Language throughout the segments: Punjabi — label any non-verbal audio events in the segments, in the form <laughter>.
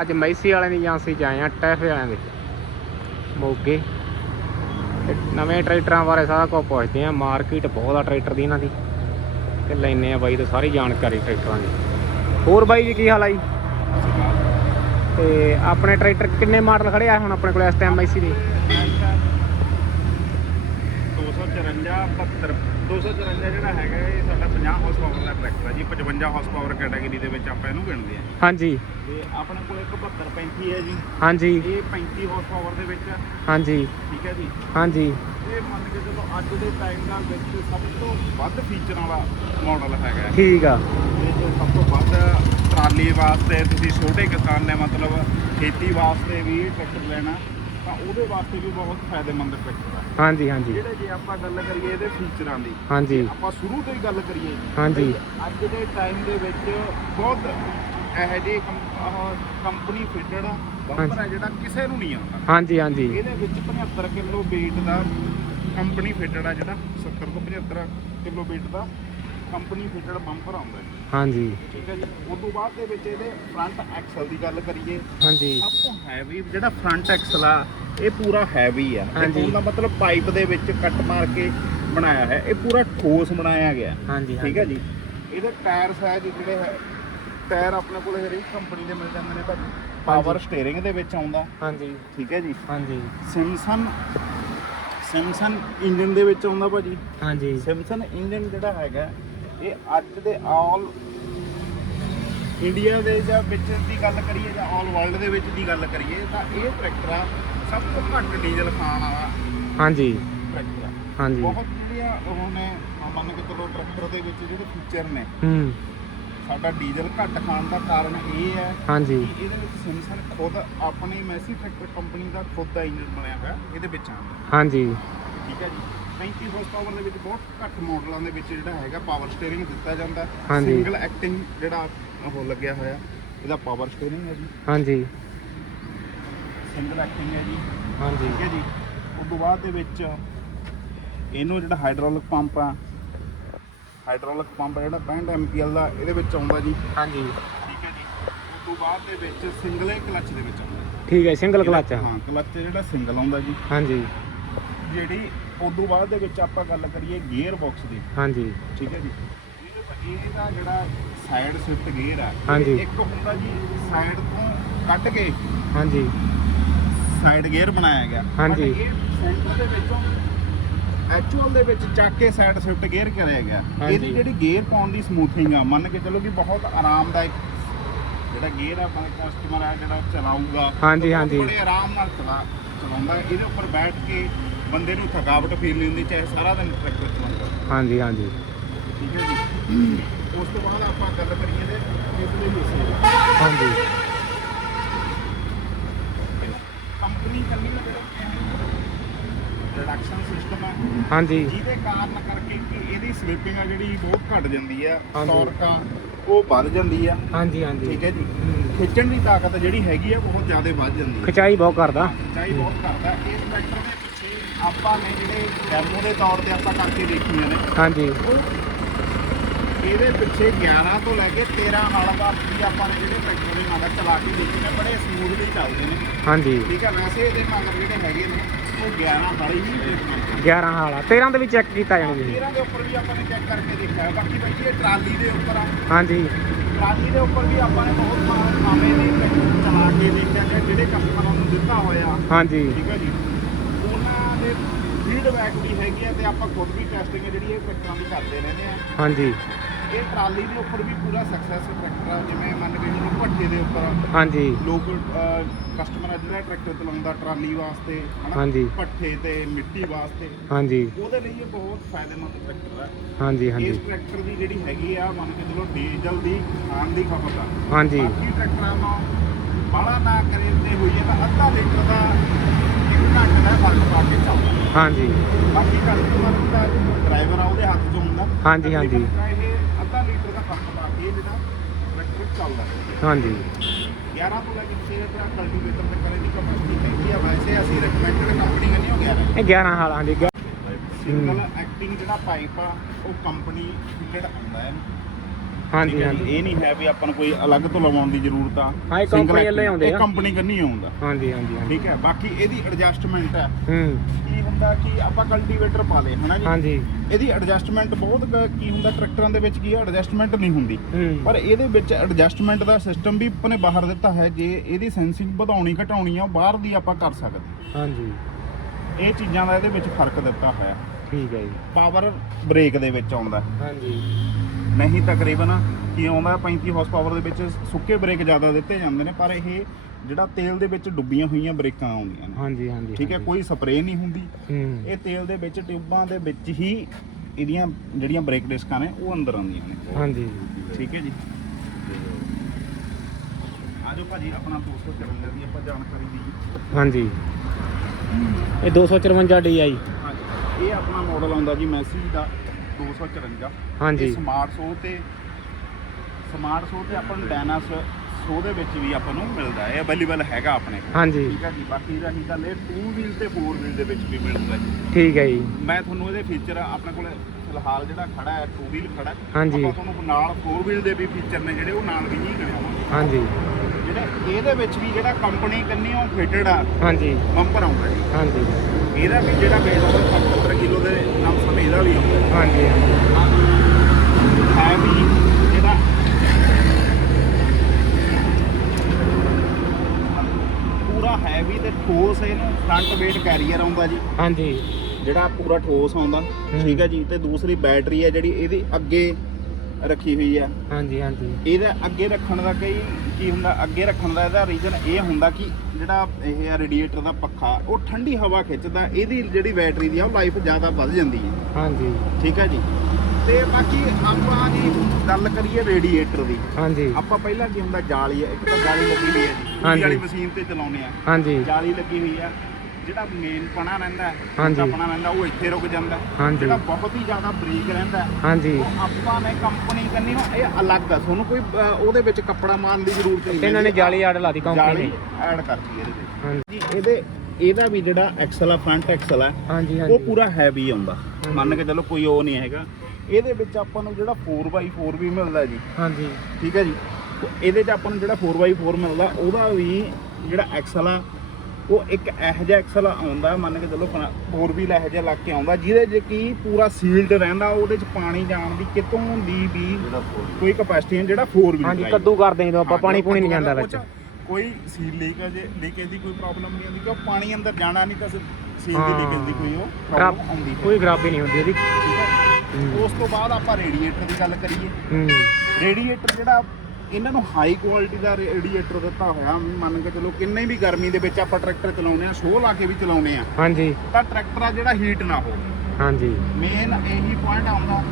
ਅੱਜ ਮੈਸੀ ਵਾਲਿਆਂ ਦੀ ਏਜੰਸੀ ਚ ਆਏ ਆ ਟੈਫੇ ਵਾਲਿਆਂ ਦੇ। ਮੋਗੇ। ਤੇ ਨਵੇਂ ਟਰੈਕਟਰਾਂ ਬਾਰੇ ਸਾਰਾ ਕੁਝ ਪੁੱਛਦੇ ਆ ਮਾਰਕੀਟ ਬਹੁਤ ਆ ਟਰੈਕਟਰ ਦੀ ਇਹਨਾਂ ਦੀ। ਤੇ ਲੈਨੇ ਆ ਬਾਈ ਤੋਂ ਸਾਰੀ ਜਾਣਕਾਰੀ ਟਰੈਕਟਰਾਂ ਦੀ। ਹੋਰ ਬਾਈ ਜੀ ਕੀ ਹਾਲ ਆ ਜੀ? ਤੇ ਆਪਣੇ ਟਰੈਕਟਰ ਕਿੰਨੇ ਮਾਡਲ ਖੜੇ ਆ ਹੁਣ ਆਪਣੇ ਕੋਲ ਇਸ ਟਾਈਮ ਮੈਸੀ ਦੇ? 254 72 254 ਜਿਹੜਾ ਹੈਗਾ ਇਹ ਸਾਡਾ 50 ਹਾਰਸ ਪਾਵਰ ਦਾ ਟਰੈਕਟਰ ਹੈ ਜੀ 55 ਹਾਰਸ ਪਾਵਰ ਕੈਟਾਗਰੀ ਦੇ ਵਿੱਚ ਆਪਾਂ ਇਹਨੂੰ ਗਿਣਦੇ ਹਾਂਜੀ। ਤੇ ਆਪਣੇ ਕੋਲ ਇੱਕ 72 35 ਹੈ ਜੀ। ਹਾਂਜੀ। ਇਹ 35 ਹਾਰਸ ਪਾਵਰ ਦੇ ਵਿੱਚ ਹਾਂਜੀ। ਠੀਕ ਹੈ ਜੀ। ਹਾਂਜੀ। ਇਹ ਮੰਨ ਕੇ ਚਲੋ ਅੱਜ ਦੇ ਟਾਈਮ ਵਿੱਚ ਸਭ ਤੋਂ ਵੱਧ ਫੀਚਰ ਵਾਲਾ ਮਾਡਲ ਹੈਗਾ। ਠੀਕ ਆ। ਇਹ ਸਭ ਤੋਂ ਵੱਧ ਟਰਾਲੀ ਵਾਸਤੇ ਤੁਸੀਂ ਛੋਟੇ ਕਿਸਾਨ ਨੇ ਮਤਲਬ ਖੇਤੀ ਵਾਸਤੇ ਵੀ ਟਰੈਕਟਰ ਲੈਣਾ। ਤਾਂ ਉਹਦੇ ਵਾਸਤੇ ਵੀ ਬਹੁਤ ਫਾਇਦੇਮੰਦ ਟਰੈਕਟਰ ਆ ਹਾਂਜੀ ਹਾਂਜੀ। ਜਿਹੜੇ ਜੇ ਆਪਾਂ ਗੱਲ ਕਰੀਏ ਇਹਦੇ ਫੀਚਰਾਂ ਦੀ ਹਾਂਜੀ। ਆਪਾਂ ਸ਼ੁਰੂ ਤੋਂ ਹੀ ਗੱਲ ਕਰੀਏ ਹਾਂਜੀ। ਅੱਜ ਦੇ ਟਾਈਮ ਦੇ ਵਿੱਚ ਬਹੁਤ ਇਹੋ ਜਿਹੇ ਕੰਪਨੀ ਫਿਟਡ ਬੰਪਰ ਹੈ ਜਿਹੜਾ ਕਿਸੇ ਨੂੰ ਨਹੀਂ ਆਉਂਦਾ। ਹਾਂਜੀ ਹਾਂਜੀ। ਇਹਦੇ ਵਿੱਚ 75 ਕਿਲੋ weight ਦਾ ਕੰਪਨੀ ਫਿਟਡ ਆ ਜਿਹੜਾ 70 ਤੋਂ 75 ਕਿਲੋ weight ਦਾ। ਕੰਪਨੀ ਫਿਟਡ ਬੰਪਰ ਆਉਂਦਾ ਹੈ ਹਾਂਜੀ। ਠੀਕ ਹੈ ਜੀ। ਉਸ ਤੋਂ ਬਾਅਦ ਦੇ ਵਿੱਚ ਇਹਦੇ ਫਰੰਟ ਐਕਸਲ ਦੀ ਗੱਲ ਕਰੀਏ। ਹਾਂਜੀ। ਸਭ ਤੋਂ ਹੈਵੀ ਜਿਹੜਾ ਫਰੰਟ ਐਕਸਲ ਆ ਇਹ ਪੂਰਾ ਹੈਵੀ ਆ। ਹਾਂਜੀ। ਉਹਦਾ ਮਤਲਬ ਪਾਈਪ ਦੇ ਵਿੱਚ ਕੱਟ ਮਾਰ ਕੇ ਬਣਾਇਆ ਹੈ। ਇਹ ਪੂਰਾ ਠੋਸ ਬਣਾਇਆ ਗਿਆ। ਹਾਂਜੀ ਠੀਕ ਹੈ ਜੀ। ਇਹਦੇ ਟਾਇਰ ਸਾਈਜ਼ ਜਿਹੜੇ ਹੈ ਟਾਇਰ ਆਪਣੇ ਕੋਲ ਹਰੇਕ ਕੰਪਨੀ ਦੇ ਮਿਲ ਜਾਂਦੇ ਨੇ ਭਾਜੀ। ਪਾਵਰ ਸਟੀਅਰਿੰਗ ਦੇ ਵਿੱਚ ਆਉਂਦਾ। ਹਾਂਜੀ। ਠੀਕ ਹੈ ਜੀ। ਹਾਂਜੀ। ਸਿਮਸਨ ਸਿਮਸਨ ਇੰਜਨ ਦੇ ਵਿੱਚ ਆਉਂਦਾ ਭਾਜੀ। ਹਾਂਜੀ। ਸਿਮਸਨ ਇੰਜਨ ਜਿਹੜਾ ਹੈਗਾ ਇਹ ਅੱਜ ਦੇ ਆਲ ਇੰਡੀਆ ਦੇ ਜਾਂ ਵਿੱਚ ਦੀ ਗੱਲ ਕਰੀਏ ਜਾਂ ਆਲ ਵਰਲਡ ਦੇ ਵਿੱਚ ਦੀ ਗੱਲ ਕਰੀਏ ਤਾਂ ਇਹ ਟਰੈਕਟਰ ਆ ਸਭ ਤੋਂ ਘੱਟ ਡੀਜ਼ਲ ਖਾਣ ਵਾਲਾ ਹਾਂਜੀ। ਟਰੈਕਟਰ ਆ। ਹਾਂਜੀ। ਬਹੁਤ ਜਿਹੜੀਆਂ ਉਹ ਨੇ ਮੰਨ ਕੇ ਚਲੋ ਟਰੈਕਟਰ ਦੇ ਵਿੱਚ ਜਿਹੜੇ ਫੀਚਰ ਨੇ ਹੂੰ। ਸਾਡਾ ਡੀਜ਼ਲ ਘੱਟ ਖਾਣ ਦਾ ਕਾਰਨ ਇਹ ਹੈ ਹਾਂਜੀ। ਇਹਦੇ ਵਿੱਚ ਸਿਮਸਨ ਖੁਦ ਆਪਣੀ ਮੈਸੀ ਟਰੈਕਟਰ ਕੰਪਨੀ ਦਾ ਖੁਦ ਦਾ ਇੰਜਨ ਬਣਿਆ ਹੋਇਆ ਇਹਦੇ ਵਿੱਚ ਆਉਂਦਾ। ਹਾਂਜੀ। ਠੀਕ ਹੈ ਜੀ। 35 ਹਾਰਸ ਪਾਵਰ ਦੇ ਵਿੱਚ ਬਹੁਤ ਘੱਟ ਮਾਡਲਾਂ ਦੇ ਵਿੱਚ ਜਿਹੜਾ ਹੈਗਾ ਪਾਵਰ ਸਟੀਅਰਿੰਗ ਦਿੱਤਾ ਜਾਂਦਾ। ਹਾਂਜੀ। ਸਿੰਗਲ ਐਕਟਿੰਗ ਜਿਹੜਾ ਉਹ ਲੱਗਿਆ ਹੋਇਆ ਇਹਦਾ ਪਾਵਰ ਸਟੀਅਰਿੰਗ ਹੈ ਜੀ। ਹਾਂਜੀ। ਸਿੰਗਲ ਐਕਟਿੰਗ ਹੈ ਜੀ। ਹਾਂਜੀ। ਠੀਕ ਹੈ ਜੀ। ਉਸ ਤੋਂ ਬਾਅਦ ਦੇ ਵਿੱਚ ਇਹਨੂੰ ਜਿਹੜਾ ਹਾਈਡ੍ਰੋਲਿਕ ਪੰਪ ਆ ਹਾਈਡ੍ਰੋਲਿਕ ਪੰਪ ਜਿਹੜਾ 65 ਐਮਪੀਐਲ ਦਾ ਇਹਦੇ ਵਿੱਚ ਆਉਂਦਾ ਜੀ। ਹਾਂਜੀ। ਠੀਕ ਹੈ ਜੀ। ਉਸ ਤੋਂ ਬਾਅਦ ਦੇ ਵਿੱਚ ਸਿੰਗਲ ਕਲਚ ਦੇ ਵਿੱਚ ਆਉਂਦਾ। ਠੀਕ ਹੈ ਸਿੰਗਲ ਕਲਚ ਹਾਂ ਕਲਚ ਜਿਹੜਾ ਸਿੰਗਲ ਆਉਂਦਾ ਜੀ। ਹਾਂਜੀ। ਜਿਹੜੀ ਉਸ ਤੋਂ ਬਾਅਦ ਦੇ ਵਿੱਚ ਆਪਾਂ ਗੱਲ ਕਰੀਏ ਗੀਅਰ ਬਾਕਸ ਦੀ ਹਾਂਜੀ ਠੀਕ ਹੈ ਜੀ ਇਹਦੇ- ਜਿਹੜਾ ਸਾਈਡ ਸ਼ਿਫਟ ਗੇਅਰ ਆ ਹਾਂਜੀ। ਇੱਕ ਹੁੰਦਾ ਜੀ ਸਾਈਡ ਤੋਂ ਕੱਢ ਕੇ ਹਾਂਜੀ ਸਾਈਡ ਗੇਅਰ ਬਣਾਇਆ ਗਿਆ ਹਾਂਜੀ। ਇਹ ਸੈਂਟਰ ਦੇ ਵਿੱਚੋਂ ਐਕਚੁਅਲ ਦੇ ਵਿੱਚ ਚੱਕ ਕੇ ਸਾਈਡ ਸ਼ਿਫਟ ਗੇਅਰ ਕਰਿਆ ਗਿਆ। ਇਹਦੀ ਜਿਹੜੀ ਗੇਅਰ ਪਾਉਣ ਦੀ ਸਮੂਥਿੰਗ ਆ ਮੰਨ ਕੇ ਚੱਲੋ ਕਿ ਬਹੁਤ ਆਰਾਮਦਾਇਕ ਜਿਹੜਾ ਗੇਅਰ ਆ ਆਪਣੇ ਕਸਟਮਰ ਆ ਜਿਹੜਾ ਚਲਾਊਗਾ ਹਾਂਜੀ, ਹਾਂਜੀ। ਬੜੇ ਆਰਾਮ ਨਾਲ ਚਲਾ ਚਲਾਉਂਦਾ ਇਹਦੇ ਉੱਪਰ ਬੈਠ ਕੇ ਬੰਦੇ ਨੂੰ ਥਕਾਵਟ ਫੀਲ ਨਹੀਂ ਹੁੰਦੀ ਚਾਹੇ ਸਾਰਾ ਦਿਨ ਟਰੈਕਟਰ ਚਲਾਉਂਦਾ ਹਾਂਜੀ ਹਾਂਜੀ। ਠੀਕ ਹੈ ਜੀ? ਉਸ ਤੋਂ ਬਾਅਦ ਆਪਾਂ ਗੱਲ ਕਰੀਏ ਤੇ ਇਸ ਦੇ ਹਿੱਸੇ ਦੀ ਹਾਂਜੀ। ਕੰਪਨੀ ਕੰਨੀ ਦਾ ਜਿਹੜਾ ਰਿਡਕਸ਼ਨ ਸਿਸਟਮ ਹੈ ਹਾਂਜੀ। ਜਿਹਦੇ ਕਾਰਨ ਕਰਕੇ ਕਿ ਇਹਦੀ ਸਵੀਪਿੰਗ ਆ ਜਿਹੜੀ ਬਹੁਤ ਘਟ ਜਾਂਦੀ ਆ ਹਾਂਜੀ। ਟਾਰਕਾਂ ਉਹ ਵੱਧ ਜਾਂਦੀ ਆ। ਹਾਂਜੀ ਹਾਂਜੀ। ਠੀਕ ਹੈ ਜੀ? ਹੂੰ। ਖਿੱਚਣ ਦੀ ਤਾਕਤ ਜਿਹੜੀ ਹੈਗੀ ਆ ਬਹੁਤ ਜ਼ਿਆਦਾ ਵੱਧ ਜਾਂਦੀ ਹੈ ਖਿਚਾਈ ਬਹੁਤ ਕਰਦਾ। ਚਾਹੀ ਬਹੁਤ ਕਰਦਾ। ਇਸ ਟਰੈਕਟਰ ਦੇ ਆਪਾਂ ਨੇ ਜਿਹੜੇ ਡੈਮੋ ਦੇ ਤੌਰ ਤੇ ਆਪਾਂ ਕਰਕੇ ਦੇਖੀਆਂ ਨੇ। ਹਾਂਜੀ। ਇਹਦੇ ਪਿੱਛੇ 11 ਤੋਂ ਲੈ ਕੇ 13 ਹਾਲ ਦਾ ਵੀ ਆਪਾਂ ਨੇ ਜਿਹੜੇ ਟਰੈਕਟਰ ਦੇ ਨਾਲ ਚਲਾ ਕੇ ਦੇਖੇ ਨੇ ਬੜੇ ਸਮੂਥਲੀ ਚੱਲਦੇ ਨੇ। ਹਾਂਜੀ। ਠੀਕ ਹੈ ਵੈਸੇ ਇਹਦੇ ਮਗਰ ਜਿਹੜੇ ਹੈਗੇ ਨੇ ਉਹ 11 ਹਾਲ ਹੀ ਨੇ। 11 ਹਾਲਾ 13 ਦੇ ਵਿੱਚ ਚੈੱਕ ਕੀਤਾ ਜਾਣੀ ਜੀ 13 ਦੇ ਉੱਪਰ ਵੀ ਆਪਾਂ ਨੇ ਚੈੱਕ ਕਰਕੇ ਦੇਖਿਆ। ਬਾਕੀ ਬਾਈ ਇਹ ਟਰਾਲੀ ਦੇ ਉੱਪਰ ਆ। ਹਾਂਜੀ। ਟਰਾਲੀ ਦੇ ਉੱਪਰ ਵੀ ਆਪਾਂ ਨੇ ਬਹੁਤ ਥਾਂ- ਥਾਵੇਂ ਦੇ ਟਰੈਕਟਰ ਚਲਾ ਕੇ ਦੇਖਿਆ ਜਿਹੜੇ ਕਸਟਮਰਾਂ ਨੂੰ ਦਿੱਤਾ ਹੋਇਆ। ਹਾਂਜੀ। ਠੀਕ ਹੈ ਜੀ। ਫੀਡਬੈਕ ਵੀ ਹੈਗੀ ਆ ਤੇ ਆਪਾਂ ਖੁਦ ਵੀ ਟੈਸਟਿੰਗ ਜਿਹੜੀ ਇਹ ਟਰੈਕਟਰਾਂ ਦੀ ਕਰਦੇ ਰਹਿੰਦੇ ਆ। ਹਾਂਜੀ। ਇਹ ਟਰਾਲੀ ਦੇ ਉੱਪਰ ਵੀ ਪੂਰਾ ਸਕਸੈਸ ਟਰੈਕਟਰ ਆ ਜਿਵੇਂ ਮੰਨ ਕੇ ਜਿਹਨੂੰ ਭੱਠੇ ਦੇ ਉੱਪਰ। ਹਾਂਜੀ। ਲੋਕ ਕਸਟਮਰ ਜਿਹੜਾ ਟਰੈਕਟਰ ਚਲਾਉਂਦਾ ਟਰਾਲੀ ਵਾਸਤੇ ਹਾਂਜੀ। ਭੱਠੇ ਤੇ ਮਿੱਟੀ ਵਾਸਤੇ। ਹਾਂਜੀ। ਉਹਦੇ ਲਈ ਇਹ ਬਹੁਤ ਫਾਇਦੇਮੰਦ ਟਰੈਕਟਰ ਹੈ ਹਾਂਜੀ ਇਸ ਹਾਂਜੀ ਟਰੈਕਟਰ ਦੀ ਜਿਹੜੀ ਹੈਗੀ ਆ ਮੰਨ ਕੇ ਚਲੋ ਡੀਜ਼ਲ ਦੀ ਖਾਣ ਦੀ ਖਪਤ ਆ। ਹਾਂਜੀ। ਬਾਕੀ ਟਰੈਕਟਰਾਂ ਨਾਲ ਬਾਹਲਾ ਨਾ ਕਰੇ ਤੇ ਹੋਈਏ ਤਾਂ ਅੱਧਾ ਲੀਟਰ ਦਾ ਘੰਟੇ ਦਾ ਫ਼ਰਕ ਪਾ ਕੇ ਚੱਲਦਾ ਹਾਂਜੀ। ਬਾਕੀ ਕਸਟਮਰ ਦਾ ਡਰਾਈਵਰ ਆ ਉਹਦੇ ਹੱਥ 'ਚ ਹੁੰਦਾ। ਹਾਂਜੀ, ਹਾਂਜੀ। ਇਹ ਅੱਧਾ ਲੀਟਰ ਦਾ ਫ਼ਰਕ ਪਾ ਕੇ ਇਹ ਜਿਹੜਾ ਟਰੈਕਟਰ ਚੱਲਦਾ। ਹਾਂਜੀ। 11 ਤੋਂ ਲੈ ਕੇ 6 ਤੱਕ ਕਲਟੀਵੇਟਰ ਤੱਕ ਦੀ ਕਪੈਸਿਟੀ ਹੈਗੀ ਆ। ਵੈਸੇ ਅਸੀਂ ਰეკਮੈਂਡਡ ਕੰਪਨੀ ਨਹੀਂ ਹੋ ਗਿਆ ਇਹ 11 ਹਾਲਾ ਹਾਂਜੀ। ਸਿੰਗਲ ਐਕਟਿੰਗ ਜਿਹੜਾ ਪਾਈਪ ਆ ਉਹ ਕੰਪਨੀ ਫਿਟਡ ਆਉਂਦਾ ਹੈ ਹਾਂਜੀ, ਠੀਕ ਹੈ ਜੀ? ਹਾਂਜੀ। ਇਹ ਨਹੀਂ ਹੈ ਵੀ ਆਪਾਂ ਨੂੰ ਕੋਈ ਅਲੱਗ ਤੋਂ ਲਵਾਉਣ ਦੀ ਜ਼ਰੂਰਤ ਆ ਹਾਂ, ਇਹ Single company acting, ਵਾਲੇ ਆਉਂਦੇ ਇਹ ਆ। ਕੰਪਨੀ ਕੰਨੀ ਆਉਂਦਾ। ਹਾਂਜੀ ਹਾਂਜੀ ਹਾਂਜੀ। ਠੀਕ ਹੈ ਬਾਕੀ ਇਹਦੀ ਐਡਜਸਟਮੈਂਟ ਹੈ। ਹੂੰ। ਕੀ ਹੁੰਦਾ ਕਿ ਆਪਾਂ ਕਲਟੀਵੇਟਰ ਪਾ ਲੇ ਹਨਾ ਜੀ? ਹਾਂਜੀ। ਇਹਦੀ ਐਡਜਸਟਮੈਂਟ ਬਹੁਤ ਕ- ਕੀ ਹੁੰਦਾ ਟਰੈਕਟਰਾਂ ਦੇ ਵਿੱਚ ਕੀ ਐਡਜਸਟਮੈਂਟ ਨਹੀਂ ਹੁੰਦੀ। ਹੂੰ। ਪਰ ਇਹਦੇ ਵਿੱਚ ਐਡਜਸਟਮੈਂਟ ਦਾ ਸਿਸਟਮ ਵੀ ਆਪਾਂ ਨੇ ਬਾਹਰ ਦਿੱਤਾ ਹੈ ਜੇ ਇਹਦੀ ਸੈਂਸਿੰਗ ਵਧਾਉਣੀ ਘਟਾਉਣੀ ਆ ਉਹ ਬਾਹਰ ਦੀ ਆਪਾਂ ਕਰ ਸਕਦੇ। ਹਾਂਜੀ। ਇਹ ਚੀਜ਼ਾਂ ਦਾ ਇਹਦੇ ਵਿੱਚ ਫ਼ਰਕ ਦਿੱਤਾ ਹੋਇਆ। ਠੀਕ ਹੈ ਜੀ। ਪਾਵਰ ਬ੍ਰੇਕ ਦੇ ਵਿੱਚ ਆਉਂਦਾ। ਹਾਂਜੀ। ਨਹੀਂ ਤਕਰੀਬਨ ਕੀ ਆਉਂਦਾ 35 ਹਾਰਸ ਪਾਵਰ ਦੇ ਵਿੱਚ ਸੁੱਕੇ ਬ੍ਰੇਕ ਜ਼ਿਆਦਾ ਦਿੱਤੇ ਜਾਂਦੇ ਨੇ ਪਰ ਇਹ ਜਿਹੜਾ ਤੇਲ ਦੇ ਵਿੱਚ ਡੁੱਬੀਆਂ ਹੋਈਆਂ ਬ੍ਰੇਕਾਂ ਆਉਂਦੀਆਂ ਨੇ। ਹਾਂਜੀ ਹਾਂਜੀ ਠੀਕ ਹੈ। ਕੋਈ ਸਪਰੇਅ ਨਹੀਂ ਹੁੰਦੀ। ਇਹ ਤੇਲ ਦੇ ਵਿੱਚ ਟਿਊਬਾਂ ਦੇ ਵਿੱਚ ਹੀ ਇਹਦੀਆਂ ਜਿਹੜੀਆਂ ਬ੍ਰੇਕ ਡਿਸਕਾਂ ਨੇ ਉਹ ਅੰਦਰ ਆਉਂਦੀਆਂ ਨੇ। ਹਾਂਜੀ। ਠੀਕ ਹੈ ਜੀ। ਆਜੋ ਭਾਜੀ ਆਪਣਾ 254 ਦੀ ਆਪਾਂ ਜਾਣਕਾਰੀ ਦੀ ਹਾਂਜੀ। ਇਹ 254 DI ਹਾਂਜੀ। ਇਹ ਆਪਣਾ ਮਾਡਲ ਆਉਂਦਾ ਜੀ ਮੈਸੀ ਦਾ। 254 ਹਾਂਜੀ। ਇਹ ਸਮਾਰਟ ਸੋ ਤੇ ਸਮਾਰਟ ਸੋ ਤੇ ਆਪਾਂ ਨੂੰ ਡਾਇਨਾਸ ਸੋ ਦੇ ਵਿੱਚ ਵੀ ਆਪਾਂ ਨੂੰ ਮਿਲਦਾ ਹੈ ਅਵੇਲੇਬਲ ਹੈਗਾ ਆਪਣੇ ਕੋਲ। ਹਾਂਜੀ। ਠੀਕ ਹੈ ਜੀ ਬਾਕੀ ਰਹੀ ਗੱਲ ਇਹ 2 ਵੀਲ ਤੇ 4 ਵੀਲ ਦੇ ਵਿੱਚ ਵੀ ਮਿਲਦਾ ਜੀ। ਠੀਕ ਹੈ ਜੀ। ਮੈਂ ਤੁਹਾਨੂੰ ਇਹਦੇ ਫੀਚਰ ਆਪਣੇ ਕੋਲ ਫਿਲਹਾਲ ਜਿਹੜਾ ਖੜਾ ਹੈ 2 ਵੀਲ ਖੜਾ ਹੈ। ਹਾਂਜੀ। ਆਪਾਂ ਤੁਹਾਨੂੰ ਨਾਲ 4 ਵੀਲ ਦੇ ਵੀ ਫੀਚਰ ਨੇ ਜਿਹੜੇ ਉਹ ਨਾਲ ਵੀ ਨਹੀਂ ਕਰਿਆਵਾਂਗੇ ਹਾਂਜੀ। ਜਿਹੜੇ ਇਹਦੇ ਵਿੱਚ ਵੀ ਜਿਹੜਾ ਕੰਪਨੀ ਕੰਨੀ ਉਹ ਫਿਟਡ ਆ ਹਾਂਜੀ। ਬੰਪਰ ਆਉਂਦਾ ਜੀ। ਹਾਂਜੀ। ਇਹਦਾ ਵੀ ਜਿਹੜਾ ਹੋਊਗਾ 70 ਕਿਲੋ ਦੇ ਨਾਮ ਸਮੇਂ ਇਹਦਾ ਵੀ ਆਉਂਦਾ ਜੀ। ਹਾਂਜੀ। ਹੈ ਵੀ ਜਿਹੜਾ ਪੂਰਾ ਹੈਵੀ ਤੇ ਠੋਸ ਇਹਨੂੰ ਫਰੰਟ weight ਕੈਰੀਅਰ ਆਉਂਦਾ ਜੀ। ਹਾਂਜੀ। ਜਿਹੜਾ ਪੂਰਾ ਠੋਸ ਆਉਂਦਾ ਠੀਕ ਹੈ ਜੀ ਤੇ ਦੂਸਰੀ ਬੈਟਰੀ ਹੈ ਜਿਹੜੀ ਇਹਦੀ ਅੱਗੇ ਰੱਖੀ ਹੋਈ ਹੈ। ਹਾਂਜੀ ਹਾਂਜੀ। ਇਹਦਾ ਅੱਗੇ ਰੱਖਣ ਦਾ ਕਈ ਕੀ ਹੁੰਦਾ ਅੱਗੇ ਰੱਖਣ ਦਾ ਇਹਦਾ ਰੀਜ਼ਨ ਇਹ ਹੁੰਦਾ ਕਿ ਜਿਹੜਾ ਇਹ ਆ ਰੇਡੀਏਟਰ ਦਾ ਪੱਖਾ ਉਹ ਠੰਡੀ ਹਵਾ ਖਿੱਚਦਾ ਇਹਦੀ ਜਿਹੜੀ ਬੈਟਰੀ ਦੀ ਆ ਉਹ ਲਾਈਫ ਜ਼ਿਆਦਾ ਵੱਧ ਜਾਂਦੀ ਹੈ। ਹਾਂਜੀ। ਠੀਕ ਹੈ ਜੀ? ਤੇ ਬਾਕੀ ਆਪਾਂ ਜੀ ਗੱਲ ਕਰੀਏ ਰੇਡੀਏਟਰ ਦੀ। ਹਾਂਜੀ। ਆਪਾਂ ਪਹਿਲਾਂ ਕੀ ਹੁੰਦਾ ਜਾਲੀ ਹੈ ਇੱਕ ਤਾਂ ਜਾਲੀ ਲੱਗੀ ਹੋਈ ਹੈ ਜੀ। ਹਾਂਜੀ। ਵਾਲੀ ਮਸ਼ੀਨ ਤੇ ਚਲਾਉਨੇ ਆ ਹਾਂਜੀ। ਜਾਲੀ ਲੱਗੀ ਹੋਈ ਆ ਜਿਹੜਾ ਮੇਨ ਪਣਾ ਰਹਿੰਦਾ ਹੈ ਹਾਂਜੀ। ਪਣਾ ਰਹਿੰਦਾ ਉਹ ਇੱਥੇ ਰੁਕ ਜਾਂਦਾ ਹੈ। ਹਾਂਜੀ। ਜਿਹੜਾ ਬਹੁਤ ਹੀ ਜ਼ਿਆਦਾ ਬਰੀਕ ਰਹਿੰਦਾ ਹੈ, ਹਾਂਜੀ। ਉਹ ਆਪਾਂ ਨੇ ਕੰਪਨੀ ਕੰਨੀ ਨੂੰ ਇਹ ਅਲੱਗ ਆ ਤੁਹਾਨੂੰ ਕੋਈ ਅ, ਉਹਦੇ ਵਿੱਚ ਕੱਪੜਾ ਮਾਰਨ ਦੀ ਜ਼ਰੂਰਤ ਨਹੀਂ ਇਹਨਾਂ ਨੇ। ਜਾਲੀ ਆੜ ਲਾਤੀ ਕੰਪਨੀ ਨੇ। ਐਡ ਕਰਤੀ ਇਹਦੇ ਵਿੱਚ। ਹਾਂਜੀ। ਜੀ ਇਹਦੇ ਇਹਦਾ ਵੀ ਜਿਹੜਾ ਐਕਸਲ ਆ ਫਰੰਟ ਐਕਸਲ ਆ ਹਾਂਜੀ ਉਹ ਹਾਂਜੀ। ਪੂਰਾ ਹੈਵੀ ਆਉਂਦਾ। ਮੰਨ ਕੇ ਚਲੋ ਕੋਈ ਉਹ ਨਹੀਂ ਹੈਗਾ। ਇਹਦੇ ਵਿੱਚ ਆਪਾਂ ਨੂੰ ਜਿਹੜਾ 4x4 ਵੀ ਮਿਲਦਾ ਜੀ। ਹਾਂਜੀ। ਠੀਕ ਹੈ ਜੀ? ਇਹਦੇ 'ਚ ਆਪਾਂ ਨੂੰ ਜਿਹੜਾ 4x4 ਮਿਲਦਾ ਉਹਦਾ ਵੀ ਜਿਹੜਾ ਐਕਸਲ ਆ ਉਹ ਇੱਕ ਇਹੋ ਜਿਹਾ ਐਕਸਲ ਆਉਂਦਾ ਮੰਨ ਕੇ ਚੱਲੋ 4 ਵੀਲ ਇਹੋ ਜਿਹਾ ਲੱਗ ਕੇ ਆਉਂਦਾ ਜਿਹਦੇ 'ਚ ਕੀ ਪੂਰਾ ਸੀਲਡ ਰਹਿੰਦਾ ਉਹਦੇ 'ਚ ਪਾਣੀ ਜਾਣ ਦੀ ਕਿਤੋਂ ਦੀ ਵੀ ਕੋਈ ਕਪੈਸਿਟੀ ਨਹੀਂ ਜਿਹੜਾ 4 ਵੀਲ ਹਾਂਜੀ ਕੱਦੂ ਕਰਦੇ ਜਦੋਂ ਆਪਾਂ ਪਾਣੀ ਪੂਣੀ ਨਹੀਂ ਜਾਂਦਾ ਵਿੱਚ। ਕੋਈ ਸੀਲ ਲੀਕੇਜ ਲੀਕੇਜ ਦੀ ਕੋਈ ਪ੍ਰੋਬਲਮ ਨਹੀਂ ਆਉਂਦੀ ਕਿਉਂ ਪਾਣੀ ਅੰਦਰ ਜਾਣਾ ਨਹੀਂ ਤਾਂ ਸੀਲ ਦੀ ਹਾਂ। ਲੀਕੇਜ ਦੀ ਕੋਈ ਉਹ ਖਰਾਬ ਪ੍ਰੋਬਲਮ ਆਉਂਦੀ ਕੋਈ ਖਰਾਬੀ ਨਹੀਂ ਹੁੰਦੀ ਇਹਦੀ ਠੀਕ ਹੈ? ਹੂੰ। ਉਸ ਤੋਂ ਬਾਅਦ ਆਪਾਂ ਰੇਡੀਏਟਰ ਦੀ ਗੱਲ ਕਰੀਏ। ਹੂੰ। ਰੇਡੀਏਟਰ ਜਿਹੜਾ ਇਹਨਾਂ ਨੂੰ ਹਾਈ ਕੁਆਲਿਟੀ ਦਾ ਰੇਡੀਏਟਰ ਦਿੱਤਾ ਹੋਇਆ ਮੰਨ ਕੇ ਚਲੋ ਕਿੰਨੇ ਵੀ ਗਰਮੀ ਦੇ ਵਿੱਚ ਆਪਾਂ ਟਰੈਕਟਰ ਚਲਾਉਂਦੇ ਆ ਸ਼ੋਅ ਲਾ ਕੇ ਵੀ ਚਲਾਉਂਦੇ ਆ ਹਾਂਜੀ। ਤਾਂ ਟਰੈਕਟਰ ਆ ਜਿਹੜਾ ਹੀਟ ਨਾ ਹੋਵੇ। ਹਾਂਜੀ। ਮੇਨ ਇਹੀ ਪੁਆਇੰਟ ਆਉਂਦਾ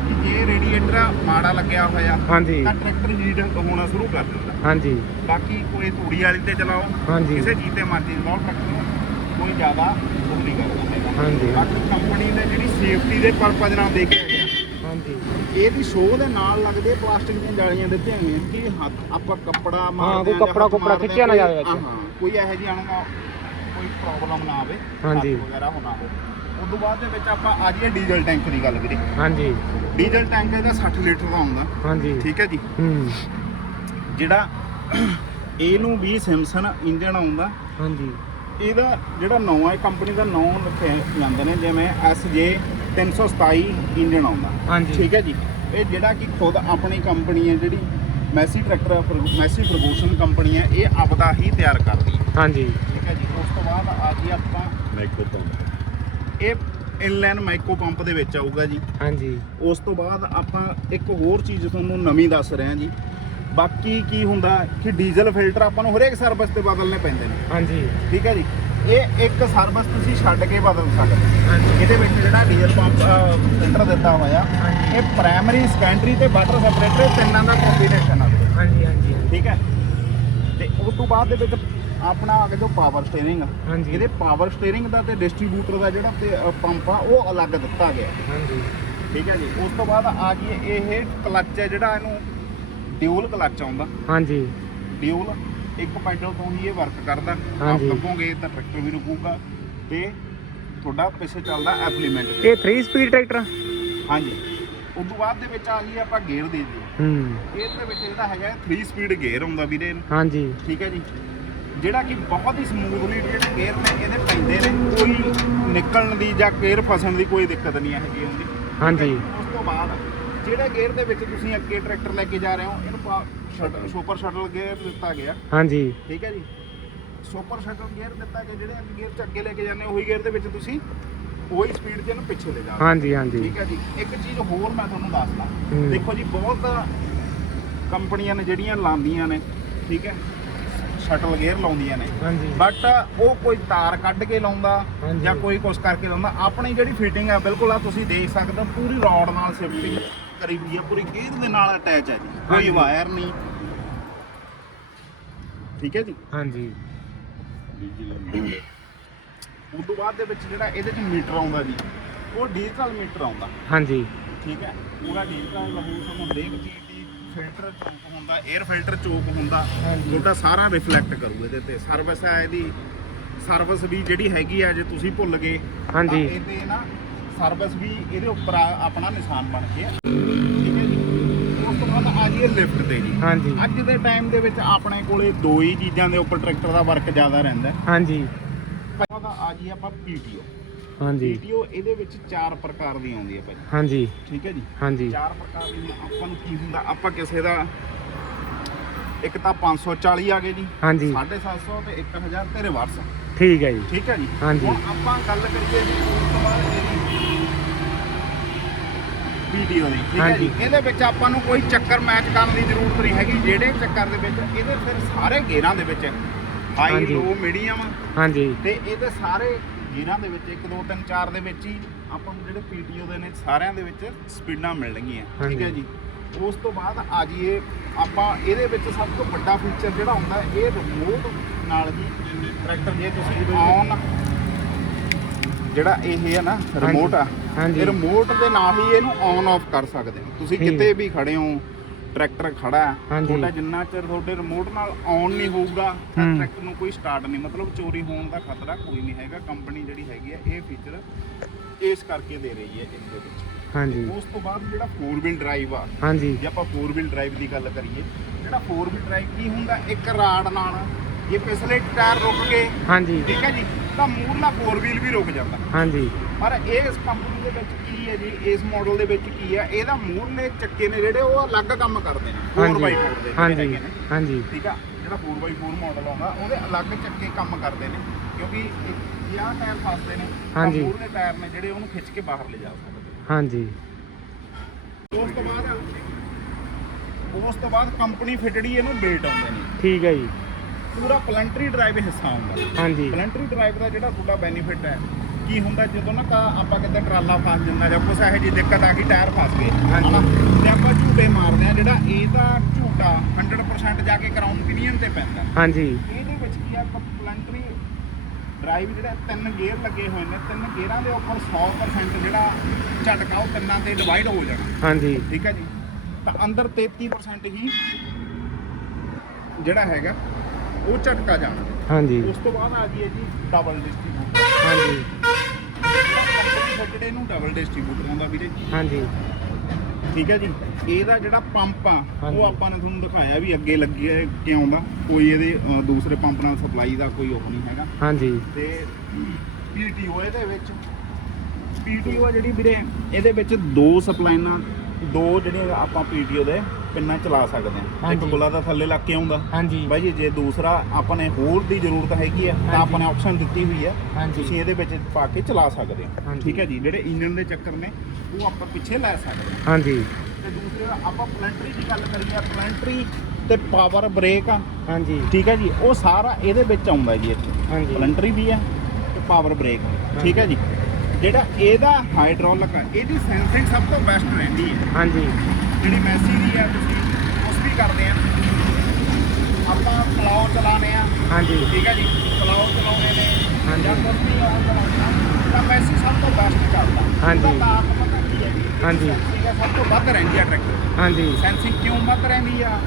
ਕਿ ਜੇ ਰੇਡੀਏਟਰ ਮਾੜਾ ਲੱਗਿਆ ਹੋਇਆ ਹਾਂਜੀ। ਤਾਂ ਟਰੈਕਟਰ ਹੀਟ ਹੋਣਾ ਸ਼ੁਰੂ ਕਰ ਦਿੰਦਾ। ਹਾਂਜੀ। ਬਾਕੀ ਕੋਈ ਤੂੜੀ ਵਾਲੀ ਤੇ ਚਲਾਓ ਹਾਂਜੀ। ਕਿਸੇ ਚੀਜ਼ ਤੇ ਮਰਜ਼ੀ ਚਲਾਓ ਟਰੈਕਟਰ ਕੋਈ ਜ਼ਿਆਦਾ ਉਹ ਨਹੀਂ ਕਰਦਾ ਹਾਂਜੀ। ਬਾਕੀ ਕੰਪਨੀ ਨੇ ਜਿਹੜੀ ਸੇਫਟੀ ਦੇ ਪਰਪਸ ਨਾਲ ਦੇਖਿਆ ਇਹਦੀ ਸ਼ੋਅ ਦੇ ਨਾਲ ਲੱਗਦੇ ਪਲਾਸਟਿਕ ਦੀਆਂ ਜਾਲੀਆਂ ਦਿੱਤੀਆਂ ਹੋਈਆਂ ਕਿ ਹੱਥ ਆਪਾਂ ਕੱਪੜਾ ਮਾਰਦੇ ਕੋਈ ਹਾਂ ਜਾਂ ਕੱਪੜਾ ਕੁੱਪੜਾ ਖਿੱਚਿਆ ਨਾ ਕੋਈ- ਜਾਵੇ ਵਿੱਚ। ਹਾਂ, ਕੋਈ ਇਹੋ ਜਿਹੀ ਅਣਗਾ ਕੋਈ ਪ੍ਰੋਬਲਮ ਨਾ ਆਵੇ ਹਾਂਜੀ। ਵਗੈਰਾ ਹੋਣਾ ਹੋਵੇ। ਉਸ ਤੋਂ ਬਾਅਦ ਦੇ ਵਿੱਚ ਆਪਾਂ ਆ ਜਾਈਏ ਡੀਜ਼ਲ ਟੈਂਕ ਦੀ ਗੱਲ ਵੀਰੇ। ਹਾਂਜੀ। ਡੀਜ਼ਲ ਟੈਂਕ ਇਹਦਾ 60 ਲੀਟਰ ਦਾ ਹੁੰਦਾ। ਹਾਂਜੀ। ਠੀਕ ਹੈ ਜੀ? ਹੂੰ। ਜਿਹੜਾ <clears throat> ਇਹਨੂੰ ਵੀ ਸਿਮਸਨ ਇੰਜਨ ਆਉਂਦਾ। ਹਾਂਜੀ। ਇਹਦਾ ਜਿਹੜਾ ਨਵਾਂ ਹੈ ਕੰਪਨੀ ਦਾ ਨਾਂ ਲਿਖਿਆ ਜਾਂਦੇ ਨੇ ਜਿਵੇਂ SJ 327 ਇੰਜਨ ਆਉਂਦਾ। ਹਾਂਜੀ। ਠੀਕ ਹੈ ਜੀ? ਇਹ ਜਿਹੜਾ ਕਿ ਖੁਦ ਆਪਣੀ ਕੰਪਨੀ ਹੈ ਜਿਹੜੀ ਮੈਸੀ ਟਰੈਕਟਰ ਫਰ- ਮੈਸੀ ਫਰਗੂਸਨ ਕੰਪਨੀ ਹੈ ਇਹ ਆਪਦਾ ਹੀ ਤਿਆਰ ਕਰਦੀ ਹੈ। ਹਾਂਜੀ। ਠੀਕ ਹੈ ਜੀ? ਉਸ ਤੋਂ ਬਾਅਦ ਆ ਜੀ ਆਪਾਂ ਮਾਈਕੋ ਪੰਪ ਇਹ ਇਨਲਾਈਨ ਮਾਈਕੋ ਪੰਪ ਦੇ ਵਿੱਚ ਆਊਗਾ ਜੀ। ਹਾਂਜੀ। ਉਸ ਤੋਂ ਬਾਅਦ ਆਪਾਂ ਇੱਕ ਹੋਰ ਚੀਜ਼ ਤੁਹਾਨੂੰ ਨਵੀਂ ਦੱਸ ਰਹੇ ਹਾਂ ਜੀ। ਬਾਕੀ ਕੀ ਹੁੰਦਾ ਕਿ ਡੀਜ਼ਲ ਫਿਲਟਰ ਆਪਾਂ ਨੂੰ ਹਰੇਕ ਸਰਵਿਸ ਤੇ ਬਦਲਨੇ ਪੈਂਦੇ ਨੇ। ਹਾਂਜੀ। ਠੀਕ ਹੈ ਜੀ? ਇਹ ਇੱਕ ਸਰਵਿਸ ਤੁਸੀਂ ਛੱਡ ਕੇ ਬਦਲ ਸਕਦੇ ਇਹਦੇ ਵਿੱਚ ਜਿਹੜਾ ਡੀਜ਼ਲ ਪੰਪ ਫਿਲਟਰ ਦਿੱਤਾ ਹੋਇਆ। ਇਹ ਪ੍ਰਾਇਮਰੀ ਸੈਕੰਡਰੀ ਤੇ ਵਾਟਰ ਸੈਪਰੇਟਰ ਤਿੰਨਾਂ ਦਾ ਕੰਬੀਨੇਸ਼ਨ ਆ। ਹਾਂਜੀ ਹਾਂਜੀ। ਠੀਕ ਹੈ? ਤੇ ਉਸ ਤੋਂ ਬਾਅਦ ਦੇ ਵਿੱਚ ਆਪਣਾ ਆ ਗਿਆ ਜੋ ਪਾਵਰ ਸਟੀਅਰਿੰਗ ਹਾਂਜੀ। ਇਹਦੇ ਪਾਵਰ ਸਟੀਅਰਿੰਗ ਦਾ ਤੇ ਡਿਸਟ੍ਰੀਬਿਊਟਰ ਦਾ ਜਿਹੜਾ ਤੇ ਪੰਪ ਆ ਉਹ ਅਲੱਗ ਦਿੱਤਾ ਗਿਆ। ਹਾਂਜੀ। ਠੀਕ ਹੈ ਜੀ? ਉਸ ਤੋਂ ਬਾਅਦ ਆ ਗਈ ਇਹ ਕਲੱਚ ਹੈ ਜਿਹੜਾ ਇਹਨੂੰ ਡਿਊਲ ਕਲੱਚ ਆਉਂਦਾ। ਹਾਂਜੀ। ਡਿਊਲ ਇੱਕ ਪੈਡਲ ਤੋਂ ਹੀ ਇਹ ਵਰਕ ਕਰਦਾ। ਆਪ ਹਾਂਜੀ। ਦੱਬੋਗੇ ਤਾਂ ਟਰੈਕਟਰ ਵੀ ਰੁਕੂਗਾ ਤੇ ਤੁਹਾਡਾ ਪਿੱਛੇ ਚੱਲਦਾ ਐਪਲੀਮੈਂਟ ਇਹ 3 ਸਪੀਡ ਟਰੈਕਟਰ ਹਾਂਜੀ। ਉਸ ਤੋਂ ਬਾਅਦ ਦੇ ਵਿੱਚ ਆ ਗਈ ਆਪਾਂ ਗੇਅਰ ਦੇ ਦੀ ਹੂੰ। ਗੇਅਰ ਦੇ ਵਿੱਚ ਜਿਹੜਾ ਹੈਗਾ 3 ਸਪੀਡ ਗੇਅਰ ਹੁੰਦਾ ਵੀਰੇ ਹਾਂਜੀ। ਠੀਕ ਹੈ ਜੀ। ਜਿਹੜਾ ਕਿ ਬਹੁਤ ਹੀ ਸਮੂਥਲੀ ਜਿਹੜੇ ਗੇਅਰ ਨੇ ਇਹਦੇ ਪੈਂਦੇ ਨੇ। ਕੋਈ ਨਿਕਲਣ ਦੀ ਜਾਂ ਗੇਅਰ ਫਸਣ ਦੀ ਕੋਈ ਦਿੱਕਤ ਨਹੀਂ ਹੈਗੀ ਹੁੰਦੀ। ਹਾਂਜੀ। ਉਸ ਤੋਂ ਬਾਅਦ ਜਿਹੜੇ ਗੇਅਰ ਦੇ ਵਿੱਚ ਤੁਸੀਂ ਅੱਗੇ ਟਰੈਕਟਰ ਲੈ ਕੇ ਜਾ ਰਹੇ ਹੋ ਇਹਨੂੰ ਪਾ- ਸ਼ਟਲ ਸੁਪਰ ਸ਼ਟਲ ਗੇਅਰ ਦਿੱਤਾ ਗਿਆ। ਹਾਂਜੀ। ਠੀਕ ਹੈ ਜੀ? ਸੁਪਰ ਸ਼ਟਲ ਗੇਅਰ ਦਿੱਤਾ ਗਿਆ ਜਿਹੜੇ ਗੇਅਰ ਚ ਅੱਗੇ ਲੈ ਕੇ ਜਾਂਦੇ ਹੋ, ਉਹੀ ਗੇਅਰ ਦੇ ਵਿੱਚ ਤੁਸੀਂ ਉਹੀ ਸਪੀਡ 'ਚ ਇਹਨੂੰ ਪਿੱਛੇ ਲੈ ਜਾਓ। ਹਾਂਜੀ ਹਾਂਜੀ। ਠੀਕ ਹੈ ਜੀ? ਇੱਕ ਚੀਜ਼ ਹੋਰ ਮੈਂ ਤੁਹਾਨੂੰ ਦੱਸਦਾ। ਹੂੰ। ਦੇਖੋ ਜੀ ਬਹੁਤ ਕੰਪਨੀਆਂ ਨੇ ਜਿਹੜੀਆਂ ਲਾਉਂਦੀਆਂ ਨੇ ਠੀਕ ਹੈ? ਸ਼ਟਲ ਗੇਅਰ ਲਾਉਂਦੀਆਂ ਨੇ। ਹਾਂਜੀ। ਬਟ ਉਹ ਕੋਈ ਤਾਰ ਕੱਢ ਕੇ ਲਾਉਂਦਾ ਹਾਂਜੀ। ਜਾਂ ਕੋਈ ਕੁਛ ਕਰਕੇ ਲਾਉਂਦਾ। ਆਪਣੀ ਜਿਹੜੀ ਫਿਟਿੰਗ ਆ ਬਿਲਕੁਲ ਆ ਤੁਸੀਂ ਦੇਖ ਸਕਦੇ ਹੋ ਪੂਰੀ ਰੋਡ ਨਾਲ ਸ਼ਿਫਟਿੰਗ ਕਰੀ ਹੋਈ ਆ ਪੂਰੀ ਗੇਅਰ ਦੇ ਨਾਲ ਅਟੈਚ ਹੈ ਜੀ ਕੋਈ ਹਾਂਜੀ। ਵਾਇਰ ਨਹੀਂ। ਠੀਕ ਹੈ ਜੀ? ਹਾਂਜੀ। ਉਸ ਤੋਂ ਬਾਅਦ ਦੇ ਵਿੱਚ ਜਿਹੜਾ ਇਹਦੇ 'ਚ ਮੀਟਰ ਆਉਂਦਾ ਜੀ ਉਹ ਡਿਜੀਟਲ ਮੀਟਰ ਆਉਂਦਾ। ਹਾਂਜੀ। ਠੀਕ ਹੈ? ਪੂਰਾ ਡਿਜੀਟਲ ਲਹੂ ਤੁਹਾਨੂੰ ਹਰੇਕ ਚੀਜ਼ ਦੀ ਫਿਲਟਰ ਚੋਕ ਹੁੰਦਾ 에ਅਰ ਫਿਲਟਰ ਚੋਕ ਹੁੰਦਾ। ਹਾਂਜੀ। ਤੁਹਾਡਾ ਸਾਰਾ ਰਿਫਲੈਕਟ ਕਰੂ ਇਹਦੇ ਤੇ। ਸਰਵਿਸ ਹੈ ਇਹਦੀ। ਸਰਵਿਸ ਵੀ ਜਿਹੜੀ ਹੈਗੀ ਆ ਜੇ ਤੁਸੀਂ ਭੁੱਲ ਗਏ ਹਾਂਜੀ। ਇਹਦੇ ਨਾ ਸਰਵਿਸ ਵੀ ਇਹਦੇ ਉੱਪਰ ਆ- ਆਪਣਾ ਨਿਸ਼ਾਨ ਬਣ ਕੇ ਆ। ਠੀਕ ਹੈ ਜੀ? ਉਸ ਤੋਂ ਬਾਅਦ ਆ ਜੀ ਲਿਫਟ ਤੇ ਜੀ। ਹਾਂਜੀ। ਅੱਜ ਦੇ ਟਾਈਮ ਦੇ ਵਿੱਚ ਆਪਣੇ ਕੋਲੇ ਦੋ ਹੀ ਚੀਜ਼ਾਂ ਦੇ ਉੱਪਰ ਟਰੈਕਟਰ ਦਾ ਵਰਕ ਜ਼ਿਆਦਾ ਰਹਿੰਦਾ ਹੈ। ਹਾਂਜੀ। ਪਹਿਲਾਂ ਤਾਂ ਆ ਜੀ ਆਪਾਂ ਪੀਟੀਓ ਹਾਂਜੀ। ਪੀਟੀਓ ਇਹਦੇ ਵਿੱਚ ਚਾਰ ਪ੍ਰਕਾਰ ਦੀ ਆਉਂਦੀ ਹੈ ਭਾਜੀ। ਹਾਂਜੀ। ਠੀਕ ਹੈ ਜੀ? ਹਾਂਜੀ। ਚਾਰ ਪ੍ਰਕਾਰ ਦੀ ਆਪਾਂ ਨੂੰ ਕੀ ਹੁੰਦਾ? ਆਪਾਂ ਕਿਸੇ ਦਾ ਇੱਕ ਤਾਂ 540 ਆ ਗਏ ਜੀ। ਹਾਂਜੀ। 750 ਤੇ 1000 ਤੇ ਰਿਵਰਸ ਠੀਕ ਹੈ ਜੀ। ਠੀਕ ਹੈ ਜੀ? ਹਾਂਜੀ। ਹੁਣ ਆਪਾਂ ਗੱਲ ਕਰੀਏ ਜੀ ਉਸ ਤੋਂ ਬਾਅਦ ਇਹਦੀ ਵੀਡੀਓ ਦੀ ਠੀਕ ਹੈ ਹਾਂਜੀ। ਜੀ ਇਹਦੇ ਵਿੱਚ ਆਪਾਂ ਨੂੰ ਕੋਈ ਚੱਕਰ ਮੈਚ ਕਰਨ ਦੀ ਜ਼ਰੂਰਤ ਨਹੀਂ ਹੈਗੀ ਜਿਹੜੇ ਚੱਕਰ ਦੇ ਵਿੱਚ ਇਹਦੇ ਫਿਰ ਸਾਰੇ ਗੇਅਰਾਂ ਦੇ ਵਿੱਚ ਹਾਈ ਹਾਂਜੀ। ਲੋ ਮੀਡੀਅਮ ਹਾਂਜੀ ਤੇ ਇਹਦੇ ਸਾਰੇ ਗੇਅਰਾਂ ਦੇ ਵਿੱਚ 1 2 3 4 ਦੇ ਵਿੱਚ ਹੀ ਆਪਾਂ ਨੂੰ ਜਿਹੜੇ ਪੀਟੀਓ ਦੇ ਨੇ ਸਾਰਿਆਂ ਦੇ ਵਿੱਚ ਸਪੀਡਾਂ ਮਿਲਣਗੀਆਂ ਠੀਕ ਹੈ। ਜੀ ਉਸ ਤੋਂ ਬਾਅਦ ਆ ਜਾਈਏ ਆਪਾਂ ਇਹਦੇ ਵਿੱਚ ਸਭ ਤੋਂ ਵੱਡਾ ਫੀਚਰ ਜਿਹੜਾ ਹੁੰਦਾ ਇਹ ਰਿਮੋਟ ਨਾਲ ਹੀ ਟਰੈਕਟਰ ਜੇ ਤੁਸੀਂ ਔਨ ਜਿਹੜਾ ਇਹ ਹੈ ਨਾ ਰਿਮੋਟ ਆ ਹਾਂਜੀ। ਇਹ ਰਿਮੋਟ ਦੇ ਨਾਲ ਹੀ ਇਹਨੂੰ ਔਨ ਆਫ ਕਰ ਸਕਦੇ ਹੋ ਤੁਸੀਂ ਠੀਕ। ਕਿਤੇ ਵੀ ਖੜੇ ਹੋ ਟਰੈਕਟਰ ਖੜਾ ਹੈ ਹਾਂਜੀ। ਤੁਹਾਡਾ ਜਿੰਨਾ ਚਿਰ ਤੁਹਾਡੇ ਰਿਮੋਟ ਨਾਲ ਔਨ ਨਹੀਂ ਹੋਊਗਾ ਤਾਂ ਹੂੰ। ਟਰੈਕਟਰ ਨੂੰ ਕੋਈ ਸਟਾਰਟ ਨਹੀਂ ਮਤਲਬ ਚੋਰੀ ਹੋਣ ਦਾ ਖਤਰਾ ਕੋਈ ਨਹੀਂ ਹੈਗਾ ਕੰਪਨੀ ਜਿਹੜੀ ਹੈਗੀ ਹੈ ਇਹ ਫੀਚਰ ਇਸ ਕਰਕੇ ਦੇ ਰਹੀ ਹੈ ਇਸ ਦੇ ਵਿੱਚ ਹਾਂਜੀ ਉਸ ਤੋਂ ਬਾਅਦ ਜਿਹੜਾ 4 ਵੀਲ ਡਰਾਈਵ ਆ ਹਾਂਜੀ ਜੇ ਆਪਾਂ 4 ਵੀਲ ਡਰਾਈਵ ਦੀ ਗੱਲ ਕਰੀਏ ਜਿਹੜਾ 4 ਵੀਲ ਡਰਾਈਵ ਕੀ ਹੁੰਦਾ ਇੱਕ ਰਾੜ ਨਾਲ ਜੇ ਪਿਛਲੇ ਟਾਇਰ ਰੁਕ ਗਏ ਹਾਂਜੀ। ਠੀਕ ਹੈ ਜੀ ਤਾਂ ਮੂਰਲਾ 4 ਵੀਲ ਵੀ ਰੁਕ ਜਾਂਦਾ। ਹਾਂਜੀ। ਪਰ ਇਸ ਕੰਪਨੀ ਦੇ ਵਿੱਚ ਕੀ ਹੈ ਜੀ ਇਸ ਮਾਡਲ ਦੇ ਵਿੱਚ ਕੀ ਹੈ ਇਹਦਾ ਮੂਰਲੇ ਚੱਕੇ ਨੇ ਜਿਹੜੇ ਉਹ ਅਲੱਗ ਕੰਮ ਕਰਦੇ ਨੇ 4x4 ਦੇ ਹਾਂਜੀ ਹਾਂਜੀ। ਠੀਕ ਆ ਜਿਹੜਾ 4x4 ਮਾਡਲ ਆਉਂਦਾ ਉਹਦੇ ਅਲੱਗ ਚੱਕੇ ਕੰਮ ਕਰਦੇ ਨੇ ਕਿਉਂਕਿ ਇਹ ਆਹ ਟਾਇਰ ਫਸਦੇ ਨੇ ਹਾਂਜੀ। ਮੂਰਲੇ ਟਾਇਰ ਨੇ ਜਿਹੜੇ ਉਹਨੂੰ ਖਿੱਚ ਕੇ ਬਾਹਰ ਲੈ ਜਾ ਸਕਦੇ ਹਾਂਜੀ। ਉਸ ਤੋਂ ਬਾਅਦ ਉਸ ਤੋਂ ਬਾਅਦ ਕੰਪਨੀ ਫਿਟੜੀ ਇਹਨੂੰ ਬੇਲਟ ਆਉਂਦੇ ਨੇ। ਠੀਕ ਹੈ ਜੀ। ਪੂਰਾ ਪਲੰਟਰੀ ਡਰਾਈਵ ਹਿੱਸਾ ਆਉਂਦਾ ਹਾਂਜੀ। ਪਲੰਟਰੀ ਡਰਾਈਵ ਦਾ ਜਿਹੜਾ ਤੁਹਾਡਾ ਬੈਨੀਫਿਟ ਹੈ ਕੀ ਹੁੰਦਾ ਜਦੋਂ ਨਾ ਤਾਂ ਆਪਾਂ ਕਿਤੇ ਟਰਾਲਾ ਫਸ ਜਾਂਦਾ ਜਾਂ ਕੁਛ ਇਹੋ ਜਿਹੀ ਦਿੱਕਤ ਆ ਗਈ ਟਾਇਰ ਫਸ ਗਏ ਹਾਂਜੀ। ਹਨਾ ਤੇ ਆਪਾਂ ਝੂਟੇ ਮਾਰਦੇ ਆ ਜਿਹੜਾ ਇਹਦਾ ਝੂਟਾ 100% ਜਾ ਕੇ ਕਰਾਊਨ ਪਿਨੀਅਨ ਤੇ ਪੈਂਦਾ। ਹਾਂਜੀ। ਇਹਦੇ ਵਿੱਚ ਕੀ ਆ ਪਲੰਟਰੀ ਡਰਾਈਵ ਜਿਹੜਾ ਤਿੰਨ ਗੇਅਰ ਲੱਗੇ ਹੋਏ ਨੇ ਤਿੰਨ ਗੇਅਰਾਂ ਦੇ ਉੱਪਰ 100% ਜਿਹੜਾ ਝਟਕਾ ਉਹ ਤਿੰਨਾਂ ਤੇ ਡਿਵਾਈਡ ਹੋ ਜਾਣਾ। ਹਾਂਜੀ। ਠੀਕ ਹੈ ਜੀ? ਤਾਂ ਅੰਦਰ 33% ਹੀ ਜਿਹੜਾ ਹੈਗਾ ਉਹ ਝਟਕਾ ਜਾਣਾ। ਹਾਂਜੀ। ਉਸ ਤੋਂ ਬਾਅਦ ਆ ਗਈ ਹੈ ਜੀ ਡਬਲ ਡਿਸਟ੍ਰੀਬਿਊਟਰ ਹਾਂਜੀ। ਫੱਟੜੇ ਨੂੰ ਡਬਲ ਡਿਸਟ੍ਰੀਬਿਊਟਰ ਆਉਂਦਾ ਵੀਰੇ। ਹਾਂਜੀ। ਠੀਕ ਹੈ ਜੀ। ਇਹਦਾ ਜਿਹੜਾ ਪੰਪ ਆ। ਉਹ ਆਪਾਂ ਨੇ ਤੁਹਾਨੂੰ ਦਿਖਾਇਆ ਵੀ ਅੱਗੇ ਲੱਗੇ ਕਿ ਆਉਂਦਾ ਕੋਈ ਇਹਦੇ ਦੂਸਰੇ ਪੰਪ ਨਾਲ ਸਪਲਾਈ ਦਾ ਕੋਈ ਉਹ ਨਹੀਂ ਹੈਗਾ। ਹਾਂਜੀ। ਤੇ ਪੀਟੀਓ ਇਹਦੇ ਵਿੱਚ ਪੀਟੀਓ ਆ ਜਿਹੜੀ ਵੀਰੇ ਇਹਦੇ ਵਿੱਚ ਦੋ ਸਪਲਾਈਨਾਂ ਦੋ ਜਿਹੜੀਆਂ ਆਪਾਂ ਪੀਟੀਓ ਦੇ ਪਿੰਨਾਂ ਚਲਾ ਸਕਦੇ ਹਾਂ। ਇੱਕ ਹਾਂਜੀ। ਗੁਲਾ ਦਾ ਥੱਲੇ ਲੱਗ ਕੇ ਆਉਂਦਾ। ਹਾਂਜੀ। ਬਾਈ ਜੀ ਜੇ ਦੂਸਰਾ ਆਪਾਂ ਨੇ ਹੋਰ ਦੀ ਜ਼ਰੂਰਤ ਹੈਗੀ ਆ ਤਾਂ ਹਾਂਜੀ। ਆਪਾਂ ਨੇ ਆਪਸ਼ਨ ਦਿੱਤੀ ਹੋਈ ਆ। ਹਾਂਜੀ। ਤੁਸੀਂ ਇਹਦੇ ਵਿੱਚ ਪਾ ਕੇ ਚਲਾ ਸਕਦੇ ਹਾਂਜੀ। ਠੀਕ ਹੈ ਜੀ ਜਿਹੜੇ ਇੰਜਨ ਦੇ ਚੱਕਰ ਨੇ ਉਹ ਆਪਾਂ ਪਿੱਛੇ ਲੈ ਸਕਦੇ ਹਾਂ। ਹਾਂਜੀ। ਤੇ ਦੂਸਰਾ ਆਪਾਂ ਪਲੰਟਰੀ ਦੀ ਗੱਲ ਕਰੀਏ ਪਲੰਟਰੀ ਤੇ ਪਾਵਰ ਬ੍ਰੇਕ ਆ। ਹਾਂਜੀ। ਠੀਕ ਹੈ ਜੀ ਉਹ ਸਾਰਾ ਇਹਦੇ ਵਿੱਚ ਆਉਂਦਾ ਜੀ ਇੱਥੇ। ਹਾਂਜੀ। ਪਲੰਟਰੀ ਵੀ ਹੈ ਤੇ ਪਾਵਰ ਬ੍ਰੇਕ ਠੀਕ ਹੈ ਜੀ। ਜਿਹੜਾ ਇਹਦਾ ਹਾਈਡ੍ਰੋਲਿਕ ਆ ਇਹਦੀ ਸੈਂਸਿੰਗ ਸਭ ਤੋਂ ਬੈਸਟ ਰਹਿੰਦੀ ਹੈ ਹਾਂਜੀ। ਜਿਹੜੀ ਮੈਸੀ ਦੀ ਆ ਤੁਸੀਂ ਉਸ ਵੀ ਕਰਦੇ ਆ ਆਪਾਂ ਪਲਾਓ ਚਲਾਣੇ ਆ ਹਾਂਜੀ। ਠੀਕ ਹੈ ਜੀ ਪਲਾਓ ਚਲਾਉਣੇ ਨੇ। ਹਾਂਜੀ। ਕੁਝ ਵੀ ਆਨ ਚਲਾਉਣਾ ਤਾਂ ਮੈਸੀ ਸਭ ਤੋਂ ਬੈਸਟ ਚੱਲਦਾ। ਹਾਂਜੀ। ਹੈ ਹਾਂਜੀ। ਸੈਂਸਿੰਗ ਆ ਸਭ ਤੋਂ ਵੱਧ ਰਹਿੰਦੀ ਆ ਟਰੈਕਟਰ ਹਾਂਜੀ। ਸੈਂਸਿੰਗ ਕਿਉਂ ਵੱਧ ਰਹਿੰਦੀ ਆ?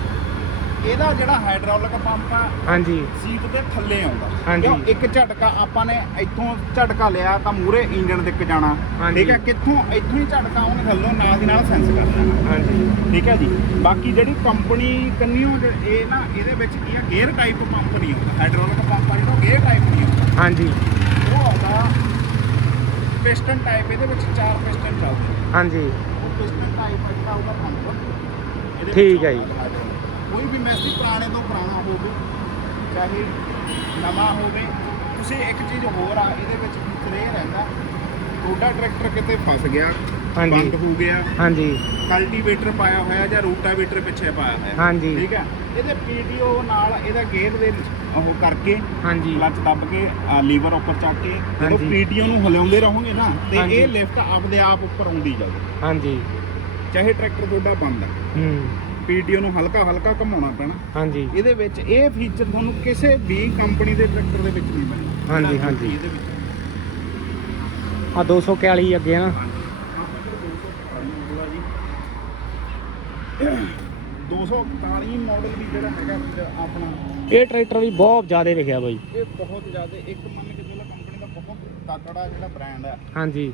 ਇਹਦਾ ਜਿਹੜਾ ਹਾਈਡ੍ਰੋਲਿਕ ਪੰਪ ਆ ਹਾਂਜੀ। ਸੀਟ ਦੇ ਥੱਲੇ ਆਉਂਦਾ। ਹਾਂਜੀ। ਕਿਉਂ? ਇੱਕ ਝਟਕਾ ਆਪਾਂ ਨੇ ਇੱਥੋਂ ਝਟਕਾ ਲਿਆ ਤਾਂ ਮੂਰੇ ਇੰਜਨ ਦਿੱਕ ਜਾਣਾ। ਹਾਂਜੀ। ਠੀਕ ਹੈ? ਕਿੱਥੋਂ? ਇੱਥੋਂ ਹੀ ਝਟਕਾ ਉਹਨੇ ਥੱਲੋਂ ਨਾਲ ਦੀ ਨਾਲ ਸੈਂਸ ਕਰ ਲੈਣਾ ਹਾਂਜੀ। ਠੀਕ ਹੈ ਜੀ? ਬਾਕੀ ਜਿਹੜੀ ਕੰਪਨੀ ਕੰਨਿਓ ਇਹ ਨਾ ਇਹਦੇ ਵਿੱਚ ਕੀ ਆ? ਗੇਅਰ ਟਾਈਪ ਪੰਪ ਨਹੀਂ ਹੁੰਦਾ। ਹਾਈਡ੍ਰੋਲਿਕ ਪੰਪ ਆ ਜਿਹੜਾ ਗੇਅਰ ਟਾਈਪ ਨਹੀਂ ਹੁੰਦਾ। ਹਾਂਜੀ। ਉਹ ਆਉਂਦਾ ਪਿਸਟਨ ਟਾਈਪ ਇਹਦੇ ਵਿੱਚ ਚਾਰ ਪਿਸਟਨ ਚੱਲਦੇ ਹਾਂਜੀ। ਉਹ ਪਿਸਟਨ ਟਾਈਪ ਜਿਹੜਾ ਉਹਦਾ ਪੰਪ ਇਹਦੇ ਵਿੱਚ ਠੀਕ ਹੈ ਜੀ। ਆਉਂਦਾ। ਕੋਈ ਵੀ ਮੈਸੀ ਪੁਰਾਣੇ ਤੋਂ ਪੁਰਾਣਾ ਹੋਵੇ ਚਾਹੇ ਨਵਾਂ ਹੋਵੇ ਤੁਸੀਂ ਇੱਕ ਚੀਜ਼ ਹੋਰ ਆ ਇਹਦੇ ਵਿੱਚ ਫੀਚਰ ਇਹ ਰਹਿੰਦਾ। ਤੁਹਾਡਾ ਟਰੈਕਟਰ ਕਿਤੇ ਫਸ ਗਿਆ ਹਾਂਜੀ। ਬੰਦ ਹੋ ਗਿਆ ਹਾਂਜੀ। ਕਲਟੀਵੇਟਰ ਪਾਇਆ ਹੋਇਆ ਜਾਂ ਰੂਟਾਵੇਟਰ ਪਿੱਛੇ ਪਾਇਆ ਹੋਇਆ। ਹਾਂਜੀ। ਠੀਕ ਹੈ ਇਹਦੇ ਪੀਡੀਓ ਨਾਲ ਇਹਦਾ ਗੇਅਰ ਦੇ ਉਹ ਕਰਕੇ ਹਾਂਜੀ। ਕਲਚ ਦੱਬ ਕੇ ਲੀਵਰ ਉੱਪਰ ਚੱਕ ਕੇ ਜਦੋਂ। ਪੀਡੀਓ ਨੂੰ ਹਿਲਾਉਂਦੇ ਰਹੋਗੇ ਨਾ ਤੇ। ਇਹ ਲਿਫਟ ਆਪਦੇ ਆਪ ਉੱਪਰ ਆਉਂਦੀ ਜਾਊਗੀ। ਹਾਂਜੀ। ਚਾਹੇ ਟਰੈਕਟਰ ਤੁਹਾਡਾ ਬੰਦ ਹੈ ਹੂੰ। ਪੀਡੀਓ ਨੂੰ ਹਲਕਾ ਹਲਕਾ ਘੁਮਾਉਣਾ ਪੈਣਾ। ਹਾਂਜੀ। ਇਹਦੇ ਵਿੱਚ ਇਹ ਫੀਚਰ ਤੁਹਾਨੂੰ ਕਿਸੇ ਵੀ ਕੰਪਨੀ ਦੇ ਟਰੈਕਟਰ ਦੇ ਵਿੱਚ ਨਹੀਂ ਮਿਲਣਾ। ਹਾਂਜੀ, ਜਿਹੜਾ ਹਾਂਜੀ। ਇਹਦੇ ਵਿੱਚ ਆ 241 ਅੱਗੇ ਨਾ। ਆਪਣਾ ਜਿਹੜਾ 241 ਮਾਡਲ ਵੀ ਜਿਹੜਾ ਹੈਗਾ ਵੀਰ ਆਪਣਾ। ਇਹ ਟਰੈਕਟਰ ਵੀ ਬਹੁਤ ਜ਼ਿਆਦਾ ਵਿਖਿਆ ਬਾਈ। ਇਹ ਬਹੁਤ ਜ਼ਿਆਦਾ ਇੱਕ ਮੰਨ ਕੇ ਚਲੋ ਕੰਪਨੀ ਦਾ ਬਹੁਤ ਤਕੜਾ ਜਿਹੜਾ ਬ੍ਰਾਂਡ ਹੈ ਹਾਂਜੀ।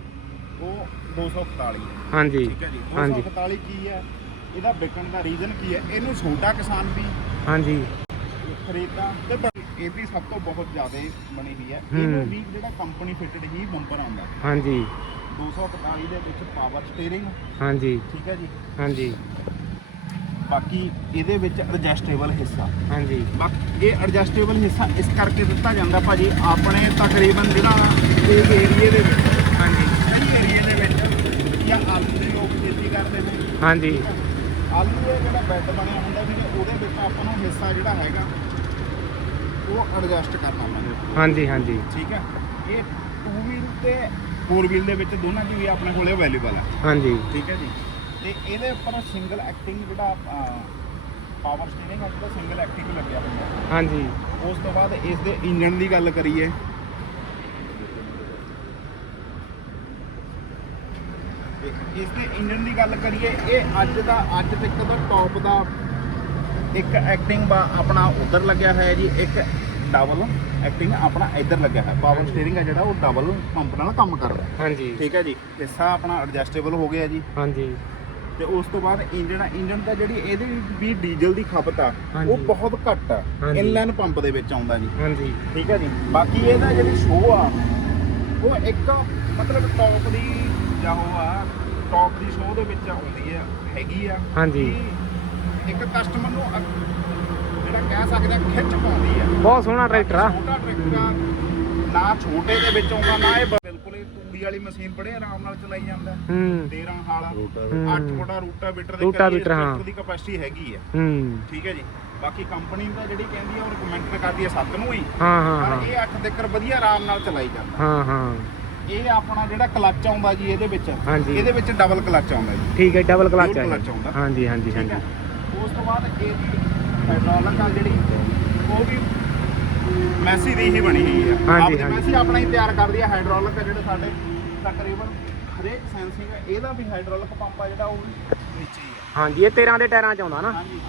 ਉਹ 241 ਹੈ ਹਾਂਜੀ ਠੀਕ ਹੈ ਜੀ। ਹਾਂਜੀ। 241 ਕੀ ਹੈ? ਇਹਦਾ ਵਿਕਣ ਦਾ ਰੀਜ਼ਨ ਕੀ ਹੈ? ਇਹਨੂੰ ਛੋਟਾ ਕਿਸਾਨ ਵੀ ਹਾਂਜੀ। ਖਰੀਦਦਾ ਤੇ ਬ- ਇਹਦੀ ਸਭ ਤੋਂ ਬਹੁਤ ਜ਼ਿਆਦਾ ਬਣੀ ਹੋਈ ਹੈ। ਹੂੰ। ਇਹਨੂੰ ਵੀ ਜਿਹੜਾ ਕੰਪਨੀ ਫਿਟਡ ਹੀ ਬੰਪਰ ਆਉਂਦਾ। ਹਾਂਜੀ। 241 ਦੇ ਵਿੱਚ ਪਾਵਰ ਸਟੀਅਰਿੰਗ ਹਾਂਜੀ। ਠੀਕ ਹੈ ਜੀ? ਹਾਂਜੀ। ਬਾਕੀ ਇਹਦੇ ਵਿੱਚ ਐਡਜਸਟੇਬਲ ਹਿੱਸਾ। ਹਾਂਜੀ। ਬਾਕੀ ਇਹ ਐਡਜਸਟੇਬਲ ਹਿੱਸਾ ਇਸ ਕਰਕੇ ਦਿੱਤਾ ਜਾਂਦਾ ਭਾਜੀ ਆਪਣੇ ਤਕਰੀਬਨ ਜਿਹੜਾ ਇਸ ਏਰੀਏ ਦੇ ਵਿੱਚ। ਹਾਂਜੀ। ਕਈ ਏਰੀਏ ਦੇ ਵਿੱਚ ਜਾਂ ਆਲੂ ਦੀ ਲੋਕ ਖੇਤੀ ਕਰਦੇ ਨੇ। ਹਾਂਜੀ। ਆਲੂ ਦਾ ਜਿਹੜਾ ਬੈੱਡ ਬਣਿਆ ਹੁੰਦਾ ਵੀ ਉਹਦੇ ਵਿੱਚ ਆਪਾਂ ਨੂੰ ਹਿੱਸਾ ਜਿਹੜਾ ਹੈਗਾ ਉਹ ਐਡਜਸਟ ਕਰਨਾ ਪੈਂਦਾ। ਹਾਂਜੀ ਹਾਂਜੀ। ਠੀਕ ਹੈ? ਇਹ 2 ਵੀਲ ਤੇ 4 ਵੀਲ ਦੇ ਵਿੱਚ ਦੋਨਾਂ ਦੀ ਵੀ ਆਪਣੇ ਕੋਲੇ ਅਵੇਲੇਬਲ ਹੈ। ਹਾਂਜੀ। ਠੀਕ ਹੈ ਜੀ? ਤੇ ਇਹਦੇ ਉੱਪਰ ਸਿੰਗਲ ਐਕਟਿੰਗ ਜਿਹੜਾ ਪਾਵਰ ਸਟੀਅਰਿੰਗ ਹੈ ਜਿਹੜਾ ਸਿੰਗਲ ਐਕਟਿੰਗ ਲੱਗਿਆ ਹੁੰਦਾ ਹੈ। ਹਾਂਜੀ। ਉਸ ਤੋਂ ਬਾਅਦ ਇਸ ਦੇ ਇੰਜਨ ਦੀ ਗੱਲ ਕਰੀਏ ਇਸ ਦੇ ਇੰਜਨ ਦੀ ਗੱਲ ਕਰੀਏ ਇਹ ਅੱਜ ਦਾ ਅੱਜ ਤੱਕ ਦਾ ਟੌਪ ਦਾ ਇੱਕ ਐਕਟਿੰਗ ਬਾ ਆਪਣਾ ਉਧਰ ਲੱਗਿਆ ਹੋਇਆ ਜੀ ਇੱਕ ਡਬਲ ਐਕਟਿੰਗ ਆਪਣਾ ਇੱਧਰ ਲੱਗਿਆ ਹੈ ਪਾਵਰ ਸਟੀਅਰਿੰਗ ਹੈ ਜਿਹੜਾ ਉਹ ਡਬਲ ਪੰਪ ਨਾਲ ਕੰਮ ਕਰਦਾ ਹਾਂਜੀ। ਠੀਕ ਹੈ ਜੀ? ਹਿੱਸਾ ਆਪਣਾ ਐਡਜਸਟੇਬਲ ਹੋ ਗਿਆ ਜੀ। ਹਾਂਜੀ। ਤੇ ਉਸ ਤੋਂ ਬਾਅਦ ਇੰਜਨ ਇੰਜਨ ਦਾ ਜਿਹੜੀ ਇਹਦੇ ਵੀ ਡੀਜ਼ਲ ਦੀ ਖਪਤ ਆ। ਉਹ ਬਹੁਤ ਘੱਟ ਆ। ਇਨਲਾਈਨ ਪੰਪ ਦੇ ਵਿੱਚ ਆਉਂਦਾ ਜੀ। ਹਾਂਜੀ। ਠੀਕ ਹੈ ਜੀ? ਬਾਕੀ ਇਹਦਾ ਜਿਹੜੀ ਸ਼ੋਅ ਆ ਉਹ ਇੱਕ ਮਤਲਬ ਟੌਪ ਦੀ ਜਾਂ ਉਹ ਆ ਟੌਪ ਦੀ ਸ਼ੋਅ ਦੇ ਵਿੱਚ ਆਉਂਦੀ ਆ ਹੈਗੀ ਆ। ਹਾਂਜੀ। ਕਿ ਇੱਕ ਕਸਟਮਰ ਨੂੰ ਅ- ਜਿਹੜਾ ਕਹਿ ਸਕਦੇ ਆ ਖਿੱਚ ਪਾਉਂਦੀ ਆ। ਬਹੁਤ ਸੋਹਣਾ ਟਰੈਕਟਰ ਆ। ਛੋਟਾ ਟਰੈਕਟਰ ਆ ਨਾ ਛੋਟੇ ਦੇ ਵਿੱਚ ਆਉਂਦਾ ਨਾ ਇਹ ਬਿਲਕੁਲ ਹੀ ਤੂੜੀ ਵਾਲੀ ਮਸ਼ੀਨ ਬੜੇ ਆਰਾਮ ਨਾਲ ਚਲਾਈ ਜਾਂਦਾ। ਹੂੰ। 13 ਹਾਲਾ ਹੂੰ। 8 ਫੁੱਟਾ ਰੂਟਾਵੇਟਰ ਦੇ ਰੂਟਾਵੇਟਰ, ਹਾਂ। ਦੀ ਕਪੈਸਿਟੀ ਹੈਗੀ ਆ। ਹੂੰ। ਠੀਕ ਹੈ ਜੀ। ਬਾਕੀ ਕੰਪਨੀ ਦਾ ਜਿਹੜੀ ਕਹਿੰਦੀ ਆ ਉਹ ਰეკਮੈਂਡ ਕਰਦੀ ਆ 7 ਨੂੰ ਹੀ। ਹਾਂ ਹਾਂ ਪਰ ਹਾਂ। ਇਹ 8 ਤੱਕ ਵਧੀਆ ਆਰਾਮ ਨਾਲ ਚਲਾਈ ਜਾਂਦਾ। ਹਾਂ ਹਾਂ। ਇਹ ਆਪਣਾ ਜਿਹੜਾ ਕਲੱਚ ਆਉਂਦਾ ਜੀ ਇਹਦੇ ਵਿੱਚ ਹਾਂਜੀ। ਇਹਦੇ ਵਿੱਚ ਡਬਲ ਕਲੱਚ ਆਉਂਦਾ ਜੀ। ਠੀਕ ਹੈ ਡਬਲ ਕਲਚ Dual ਹੈ clutch ਆਉਂਦਾ। ਹਾਂਜੀ ਹਾਂਜੀ ਠੀਕ ਹਾਂਜੀ। ਹੈ ਉਸ ਤੋਂ ਬਾਅਦ ਇਹਦੀ ਹਾਈਡ੍ਰੋਲਿਕ ਆ ਜਿਹੜੀ ਉਹ ਵੀ ਮੈਸੀ ਦੀ ਹੀ ਬਣੀ ਹੋਈ ਹਾਂਜੀ, ਆਪਣੀ ਹਾਂਜੀ। ਮੈਸੀ ਆਪਣਾ ਹੀ ਤਿਆਰ ਕਰਦੀ ਆ ਹਾਈਡ੍ਰੋਲਿਕ ਆ ਜਿਹੜੇ ਸਾਡੇ ਤਕਰੀਬਨ ਹਰੇਕ ਸੈਂਸਿੰਗ ਹੈ ਇਹਦਾ ਵੀ ਹਾਈਡ੍ਰੋਲਿਕ ਪੰਪ ਆ ਜਿਹੜਾ ਉਹ ਵੀ ਨੀਚੇ ਹੀ ਆ। ਹਾਂਜੀ ਇਹ 13 ਦੇ ਟਾਇਰਾਂ ਚ ਆਉਂਦਾ ਨਾ। ਹਾਂਜੀ।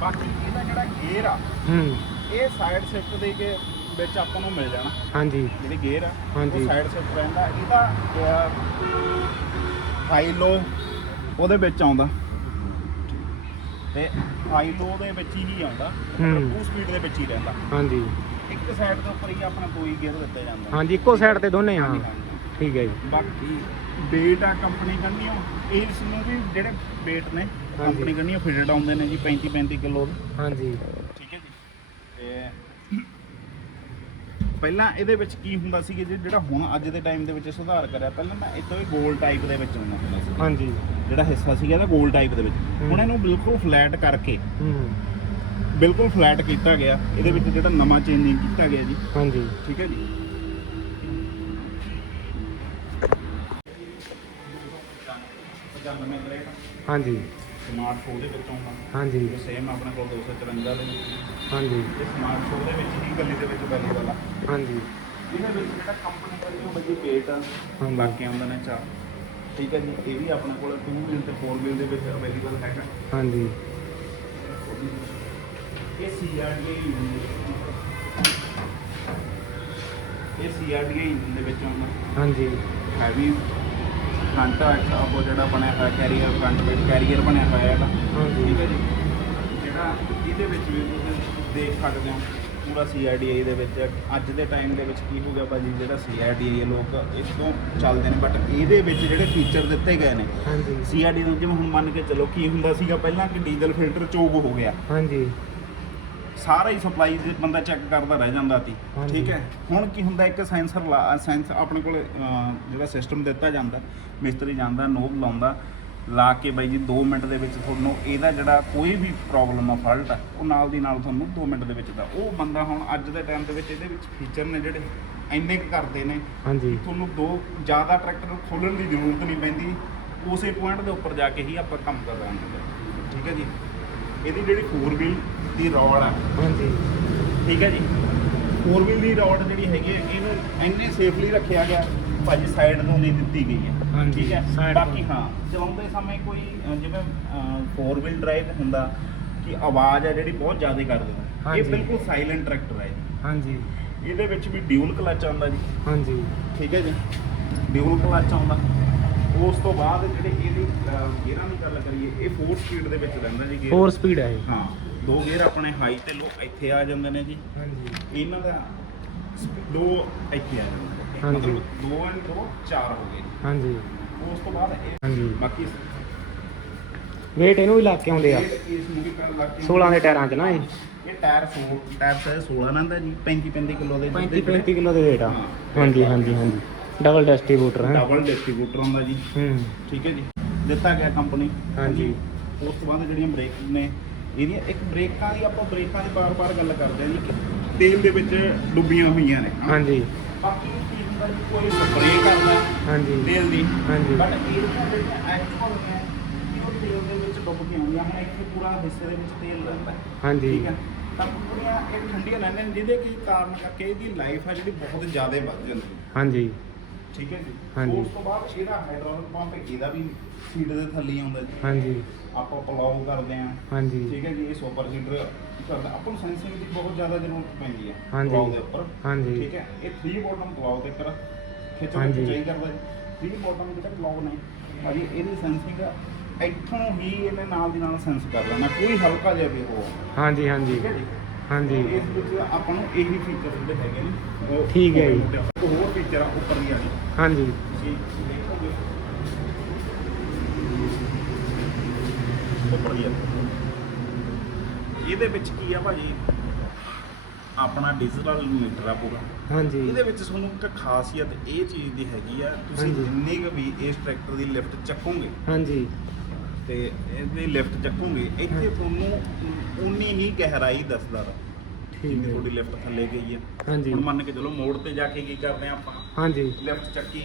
ਬਾਕੀ ਇਹਦਾ ਜਿਹੜਾ ਗੇਅਰ ਆ ਹੂੰ। ਇਹ ਸਾਈਡ ਸ਼ਿਫਟ ਦੇ ਕੇ ਵਿੱਚ ਆਪਾਂ ਨੂੰ ਮਿਲ ਜਾਣਾ। ਹਾਂਜੀ। ਜਿਹੜੀ ਗੇਅਰ ਆ ਹਾਂਜੀ। ਸਾਈਡ ਸ਼ਿਫਟ ਰਹਿੰਦਾ। ਇਹਦਾ ਹਾਈ ਲੋ ਉਹਦੇ ਵਿੱਚ ਆਉਂਦਾ। ਤੇ ਹਾਈ ਲੋ ਦੇ ਵਿੱਚ ਹੀ ਆਉਂਦਾ। ਹੂੰ। ਉਹ ਸਪੀਡ ਦੇ ਵਿੱਚ ਹੀ ਰਹਿੰਦਾ। ਹਾਂਜੀ। ਇੱਕ ਸਾਈਡ ਦੇ ਉੱਪਰ ਹੀ ਆਪਣਾ ਕੋਈ ਗੇਅਰ ਦਿੱਤੇ ਜਾਂਦਾ ਹਾਂਜੀ ਇੱਕੋ ਸਾਈਡ ਤੇ ਦੋਨੇ ਹਾਂ ਹਾਂਜੀ, ਹਾਂਜੀ। ਠੀਕ ਹੈ ਜੀ। ਬਾਕੀ ਬੇਟ ਆ ਕੰਪਨੀ ਕੰਨੀਓ। ਇਸ ਨੂੰ ਵੀ ਜਿਹੜੇ ਬੇਟ ਨੇ ਕੰਪਨੀ ਕੰਨੀਓ ਫਿਟਡ ਆਉਂਦੇ ਨੇ ਜੀ 35 35 ਕਿਲੋ ਦੇ। ਹਾਂਜੀ ਠੀਕ ਹੈ ਜੀ ਤੇ ਪਹਿਲਾਂ ਇਹਦੇ ਵਿੱਚ ਕੀ ਹੁੰਦਾ ਸੀ ਜਿਹੜਾ ਹੁਣ ਅੱਜ ਦੇ ਟਾਈਮ ਦੇ ਵਿੱਚ ਸੁਧਾਰ ਕਰਿਆ ਪਹਿਲਾਂ ਨਾ ਇਤੋਂ ਇਹ ਗੋਲ ਟਾਈਪ ਦੇ ਵਿੱਚ ਆਉਂਦਾ ਹੁੰਦਾ ਸੀ। ਹਾਂਜੀ। ਜਿਹੜਾ ਹਿੱਸਾ ਸੀਗਾ ਇਹਦਾ ਗੋਲ ਟਾਈਪ ਦੇ ਵਿੱਚ ਹੂੰ। ਹੁਣ ਇਹਨੂੰ ਬਿਲਕੁਲ ਫਲੈਟ ਕਰਕੇ ਹੂੰ। ਬਿਲਕੁਲ ਫਲੈਟ ਕੀਤਾ ਗਿਆ। ਇਹਦੇ ਵਿੱਚ ਜਿਹੜਾ ਨਵਾਂ ਚੇਂਜਿੰਗ ਕੀਤਾ ਗਿਆ ਜੀ। ਹਾਂਜੀ। ਠੀਕ ਹੈ ਜੀ। ਹਾਂਜੀ। ਸਮਾਰਟ ਸ਼ੋ ਦੇ ਵਿੱਚ ਹਾਂਜੀ। ਸੇਮ ਆਪਣੇ ਕੋਲ 254 ਦੇ ਵਿੱਚ ਹਾਂਜੀ। ਇਹ ਸਮਾਰਟ ਸ਼ੋ ਦੇ ਵਿੱਚ ਹੀ ਗੱਲੀ ਦੇ ਵਿੱਚ ਅਵੇਲੇਬਲ ਆ। ਹਾਂਜੀ। ਇਹਦੇ ਵਿੱਚ ਜਿਹੜਾ ਕੰਪਨੀ ਦਾ ਜੋ ਬੱਜੀ ਪੇਟ ਆ ਹਾਂਜੀ। ਬਾਕੀ ਆਉਂਦੇ ਨੇ ਚਾਰ ਠੀਕ ਹੈ ਜੀ? ਇਹ ਵੀ ਆਪਣੇ ਕੋਲ 2 ਵੀਲ ਤੇ 4 ਵੀਲ ਦੇ ਵਿੱਚ ਅਵੇਲੇਬਲ ਹੈਗਾ। ਹਾਂਜੀ। ਇਹ ਸੀਆਰਡੀਏ ਇਹ ਸੀਆਰਡੀਏ ਇੰਜਨ ਦੇ ਵਿੱਚ ਆਉਂਦਾ ਹਾਂਜੀ। ਹੈਵੀ ਫਰੰਟ ਉਹ ਜਿਹੜਾ ਬਣਿਆ ਹੋਇਆ ਕੈਰੀਅਰ ਫਰੰਟ ਵਿੱਚ ਕੈਰੀਅਰ ਬਣਿਆ ਹੋਇਆ ਹੈਗਾ। ਠੀਕ ਹੈ ਜੀ? ਜਿਹੜਾ ਇਹਦੇ ਵਿੱਚ ਵੀ ਤੁਸੀਂ ਦੇਖ ਸਕਦੇ ਹੋ ਪੂਰਾ ਸੀਆਰਡੀਆਈ ਦੇ ਵਿੱਚ। ਅੱਜ ਦੇ ਟਾਈਮ ਦੇ ਵਿੱਚ ਕੀ ਹੋ ਗਿਆ ਭਾਜੀ ਜਿਹੜਾ ਸੀਆਰਡੀਆਈ ਲੋਕ ਇਸ ਤੋਂ ਚੱਲਦੇ ਨੇ ਬਟ ਇਹਦੇ ਵਿੱਚ ਜਿਹੜੇ ਫੀਚਰ ਦਿੱਤੇ ਗਏ ਨੇ ਹਾਂਜੀ। ਸੀਆਰਡੀ ਨੂੰ ਜਿਵੇਂ ਹੁਣ ਮੰਨ ਕੇ ਚੱਲੋ ਕੀ ਹੁੰਦਾ ਸੀਗਾ? ਪਹਿਲਾਂ ਕਿ ਡੀਜ਼ਲ ਫਿਲਟਰ ਚੋਕ ਹੋ ਗਿਆ। ਹਾਂਜੀ। ਸਾਰਾ ਹੀ ਸਪਲਾਈ ਦੇ ਬੰਦਾ ਚੈੱਕ ਕਰਦਾ ਰਹਿ ਜਾਂਦਾ ਸੀ। ਹਾਂਜੀ। ਠੀਕ ਹੈ? ਹੁਣ ਕੀ ਹੁੰਦਾ ਇੱਕ ਸੈਂਸਰ ਲਾ ਸੈਂਸ ਆਪਣੇ ਕੋਲ ਅਹ, ਜਿਹੜਾ ਸਿਸਟਮ ਦਿੱਤਾ ਜਾਂਦਾ ਮਿਸਤਰੀ ਜਾਂਦਾ ਨੋਬ ਲਾਉਂਦਾ ਲਾ ਕੇ ਬਾਈ ਜੀ 2 ਮਿੰਟ ਦੇ ਵਿੱਚ ਤੁਹਾਨੂੰ ਇਹਦਾ ਜਿਹੜਾ ਕੋਈ ਵੀ ਪ੍ਰੋਬਲਮ ਆ ਫਾਲਟ ਆ ਉਹ ਨਾਲ ਦੀ ਨਾਲ ਤੁਹਾਨੂੰ 2 ਮਿੰਟ ਦੇ ਵਿੱਚ ਦਾ ਉਹ ਬੰਦਾ ਹੁਣ ਅੱਜ ਦੇ ਟਾਈਮ ਦੇ ਵਿੱਚ ਇਹਦੇ ਵਿੱਚ ਫੀਚਰ ਨੇ ਜਿਹੜੇ ਇੰਨੇ ਕੁ ਕਰਦੇ ਨੇ। ਹਾਂਜੀ। ਤੁਹਾਨੂੰ ਦੋ ਜ਼ਿਆਦਾ ਟਰੈਕਟਰ ਖੋਲਣ ਦੀ ਜ਼ਰੂਰਤ ਨਹੀਂ ਪੈਂਦੀ ਉਸੇ ਪੁਆਇੰਟ ਦੇ ਉੱਪਰ ਜਾ ਕੇ ਹੀ ਆਪਾਂ ਕੰਮ ਕਰ ਰਹੇ ਹਾਂ। ਠੀਕ ਹੈ ਜੀ? ਇਹਦੀ ਜਿਹੜੀ 4 ਵੀਲ ਦੀ ਰੋਡ ਆ। ਹਾਂਜੀ। ਠੀਕ ਹੈ ਜੀ? 4 ਵੀਲ ਦੀ ਰੋਡ ਜਿਹੜੀ ਹੈਗੀ ਹੈ ਇਹਨੂੰ ਇੰਨੇ ਸੇਫਲੀ ਰੱਖਿਆ ਗਿਆ ਭਾਜੀ ਸਾਈਡ ਤੋਂ ਨਹੀਂ ਦਿੱਤੀ ਗਈ ਹੈ। ਹਾਂਜੀ, ਠੀਕ ਹੈ? side ਤੋਂ। ਬਾਕੀ ਹਾਂ ਚਲਾਉਂਦੇ ਸਮੇਂ ਕੋਈ ਅ, ਜਿਵੇਂ 4 ਵੀਲ ਡਰਾਈਵ ਹੁੰਦਾ ਕਿ ਆਵਾਜ਼ ਆ ਜਿਹੜੀ ਬਹੁਤ ਜ਼ਿਆਦਾ ਕਰ ਦਿੰਦਾ। ਇਹ ਹਾਂਜੀ। ਬਿਲਕੁਲ ਸਾਇਲੈਂਟ ਟਰੈਕਟਰ ਹੈ ਜੀ ਹਾਂਜੀ। ਇਹਦੇ ਵਿੱਚ ਵੀ ਡਿਊਲ ਕਲਚ ਆਉਂਦਾ ਜੀ। ਹਾਂਜੀ। ਠੀਕ ਹੈ ਜੀ? ਡਿਊਲ ਕਲਚ ਆਉਂਦਾ। ਉਸ ਤੋਂ ਬਾਅਦ ਜਿਹੜੇ ਇਹਦੀ ਗੇਅਰਾਂ ਦੀ ਗੱਲ ਕਰੀਏ ਇਹ 4 ਸਪੀਡ ਦੇ ਵਿੱਚ ਰਹਿੰਦਾ ਜੀ ਗੇਅਰ 4 ਸਪੀਡ ਹੈ ਇਹ। ਹਾਂ। ਦੋ ਗੇਅਰ ਆਪਣੇ ਹਾਈ ਤੇ ਲੋ ਇੱਥੇ ਆ ਜਾਂਦੇ ਨੇ ਜੀ। ਹਾਂਜੀ। ਇਹਨਾਂ ਦਾ ਦੋ ਇੱਥੇ ਆ ਜਾਂਦੇ ਨੇ। ਹਾਂਜੀ। ਦੋ ਐਂਡ ਦੋ ਚਾਰ ਹੋ ਗਏ ਹਾਂਜੀ। ਉਸ ਤੋਂ ਬਾਅਦ ਇਹ ਹਾਂਜੀ। ਬਾਕੀ ਵੇਟ ਇਹਨੂੰ ਵੀ ਲਾ ਕੇ ਆਉਂਦੇ ਆ। ਇਹ ਇਸ ਨੂੰ ਵੀ ਕਰ ਲਾ ਕੇ 16 ਦੇ ਟਾਇਰਾਂ 'ਚ ਨਾ ਇਹ? ਇਹ ਟਾਇਰ 16 ਟਾਇਰ ਸਾਈਜ਼ 16 ਨੰਦਾ ਜੀ 35 35 ਕਿਲੋ ਦੇ 35 35 ਕਿਲੋ ਦੇ ਵੇਟ ਆ। ਹਾਂਜੀ ਹਾਂਜੀ ਹਾਂਜੀ। ਡਬਲ ਡਿਸਟ੍ਰੀਬਿਊਟਰ ਹੈ। ਡਬਲ ਡਿਸਟ੍ਰੀਬਿਊਟਰ ਹੁੰਦਾ ਜੀ। ਹੂੰ। ਠੀਕ ਹੈ ਜੀ। ਦਿੱਤਾ ਗਿਆ ਕੰਪਨੀ ਹਾਂਜੀ। ਉਸ ਤੋਂ ਬਾਅਦ ਜਿਹੜੀਆਂ ਬ੍ਰੇਕ ਨੇ ਇਹਦੀਆਂ ਇੱਕ ਬ੍ਰੇਕਾਂ ਦੀ ਆਪਾਂ ਬ੍ਰੇਕਾਂ ਦੀ ਬਾਰ-ਬਾਰ ਗੱਲ ਕਰਦੇ ਹਾਂ ਜੀ ਕਿ ਤੇਲ ਦੇ ਵਿੱਚ ਡੁੱਬੀਆਂ ਹੋਈਆਂ ਨੇ ਹਨਾ। ਹਾਂਜੀ। ਬਾਕੀ ਕੀ ਹੁੰਦਾ ਜੀ ਕੋਈ ਸਪਰੇਅ ਕਰਦਾ ਹਾਂਜੀ। ਤੇਲ ਦੀ। ਹਾਂਜੀ। ਬਟ ਇਹਦੀਆਂ ਜਿਹੜੀਆਂ ਐਕਚੁਅਲ ਨੇ ਕਿ ਉਹ ਤੇਲ ਦੇ ਵਿੱਚ ਡੁੱਬ ਕੇ ਆਉਂਦੀਆਂ ਹੁਣ ਇੱਥੇ ਪੂਰਾ ਹਿੱਸੇ ਦੇ ਵਿੱਚ ਤੇਲ ਰਹਿੰਦਾ। ਹੈ। ਹਾਂਜੀ। ਠੀਕ ਹੈ। ਤਾਂ ਪੂਰੀਆਂ ਇਹ ਠੰਡੀਆਂ ਰਹਿੰਦੀਆਂ ਨੇ ਜਿਹਦੇ ਕੀ ਕਾਰਨ ਕਰਕੇ ਇਹਦੀ ਲਾਈਫ ਹੈ ਜਿਹੜੀ ਬਹੁਤ ਜ਼ਿਆਦਾ ਵੱਧ ਜਾਂਦੀ ਹੈ। ਹਾਂਜੀ। ਠੀਕ ਹੈ ਜੀ? ਹਾਂਜੀ। ਉਸ ਤੋਂ ਬਾਅਦ ਇਹਦਾ ਹਾਈਡ੍ਰੋਲਿਕ ਪੰਪ ਇਹਦਾ ਵੀ ਸੀਟ ਦੇ ਥੱਲੇ ਹੀ ਆਉਂਦਾ ਜੀ। ਹਾਂਜੀ। ਆਪਾਂ ਪਲਾਉ ਕਰਦੇ ਆਂ ਹਾਂਜੀ। ਠੀਕ ਹੈ ਜੀ ਇਹ ਸੁਪਰ ਸੀਡਰ ਕਰਦਾ ਆਪਾਂ ਨੂੰ ਸੈਂਸਿੰਗ ਦੀ ਬਹੁਤ ਜ਼ਿਆਦਾ ਜ਼ਰੂਰਤ ਪੈਂਦੀ ਹੈ ਹਾਂਜੀ। ਪਲਾਉ ਦੇ ਉੱਪਰ। ਹਾਂਜੀ। ਠੀਕ ਹੈ ਇਹ 3 ਬੋਟਮ ਪਲਾਉ ਦੇ ਉੱਪਰ ਖਿੱਚੋ ਹਾਂਜੀ। ਖਿਚਾਈ ਕਰਦਾ ਜੀ। 3 ਬੋਟਮ ਜਿਹੜਾ ਪਲਾਉ ਨੇ ਭਾਜੀ ਇਹਦੀ ਸੈਂਸਿੰਗ ਇੱਥੋਂ ਹੀ ਇਹਨੇ ਨਾਲ ਦੀ ਨਾਲ ਸੈਂਸ ਕਰ ਲੈਣਾ। ਕੋਈ ਹਲਕਾ ਜਿਹਾ ਵੀ ਹੋ ਹਾਂਜੀ ਹਾਂਜੀ। ਠੀਕ ਹੈ ਜੀ। ਹਾਂਜੀ। ਇਸ ਵਿੱਚ ਆਪਾਂ ਨੂੰ ਇਹੀ ਫੀਚਰ ਜਿਹੜੇ ਹੈਗੇ ਨੇ। ਉਹ ਠੀਕ ਹੈ ਜੀ। ਇੱਕ ਹੋਰ ਫੀਚਰ ਆ ਉੱਪਰ ਦੀ ਆਣੀ ਹਾਂਜੀ। ਤੁਸੀਂ ਦੇਖੋਗੇ। ਉੱਪਰ ਦੀ ਇਹਦੇ ਵਿੱਚ ਕੀ ਆ ਭਾਜੀ? ਆਪਣਾ ਡਿਜੀਟਲ ਮੀਟਰ ਆ ਪੂਰਾ। ਹਾਂਜੀ। ਇਹਦੇ ਵਿੱਚ ਤੁਹਾਨੂੰ ਇੱਕ ਖਾਸੀਅਤ ਇਹ ਚੀਜ਼ ਦੀ ਹੈਗੀ ਆ ਤੁਸੀਂ ਹਾਂਜੀ। ਜਿੰਨੀ ਕੁ ਵੀ ਇਸ ਟਰੈਕਟਰ ਦੀ ਲਿਫਟ ਚੱਕੋਗੇ ਹਾਂਜੀ। ਤੇ ਇਹਦੀ ਲਿਫਟ ਚੱਕੋਗੇ ਇੱਥੇ ਤੁਹਾਨੂੰ ਉਨੀ ਹੀ ਗਹਿਰਾਈ ਦੱਸਦਾ ਰ। ਠੀਕ ਹੈ। ਤੁਹਾਡੀ ਲਿਫਟ ਥੱਲੇ ਗਈ ਆ ਹਾਂਜੀ। ਹੁਣ ਮੰਨ ਕੇ ਚਲੋ ਮੋੜ ਤੇ ਜਾ ਕੇ ਕੀ ਕਰਦੇ ਆ ਆਪਾਂ? ਹਾਂਜੀ। ਲਿਫਟ ਚੱਕੀ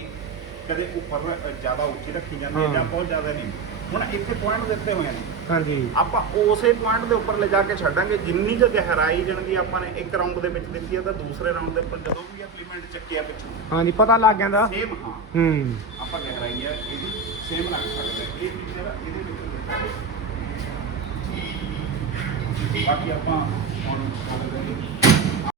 ਕਦੇ ਉੱਪਰ ਜ਼ਿਆਦਾ ਉੱਚੀ ਰੱਖੀ ਜਾਂਦੀ ਹੈ ਹਾਂ। ਜਾਂ ਬਹੁਤ ਜ਼ਿਆਦਾ ਨਹੀਂ। ਹੁਣ ਇੱਥੇ ਪੁਆਇੰਟ ਦਿੱਤੇ ਹੋਏ ਨੇ। ਹਾਂਜੀ। ਆਪਾਂ ਉਸੇ ਪੁਆਇੰਟ ਦੇ ਉੱਪਰ ਲੈ ਜਾ ਕੇ ਛੱਡਾਂਗੇ ਜਿੰਨੀ ਕੁ ਗਹਿਰਾਈ ਜਣਦੀ ਆਪਾਂ ਨੇ ਇੱਕ ਰਾਉਂਡ ਦੇ ਵਿੱਚ ਦਿੱਤੀ ਹੈ ਤਾਂ ਦੂਸਰੇ ਰਾਉਂਡ ਦੇ ਉੱਪਰ ਜਦੋਂ ਵੀ ਇੰਪਲੀਮੈਂਟ ਚੱਕਿਆ ਪਿੱਛੋਂ। ਹਾਂਜੀ ਪਤਾ ਲੱਗ ਜਾਂਦਾ। ਸੇਮ ਹਾਂ। ਹੂੰ। ਆਪਾਂ ਗਹਿਰਾਈ ਹੈ ਇਹਦੀ ਸੇਮ ਰੱਖ ਸਕਦੇ ਹਾਂ। ਇਹ ਫੀਚਰ ਇਹਦੇ ਵਿੱਚ ਦਿੱਤਾ ਹੈ। ਬਾਕੀ ਆਪਾਂ ਹੁਣ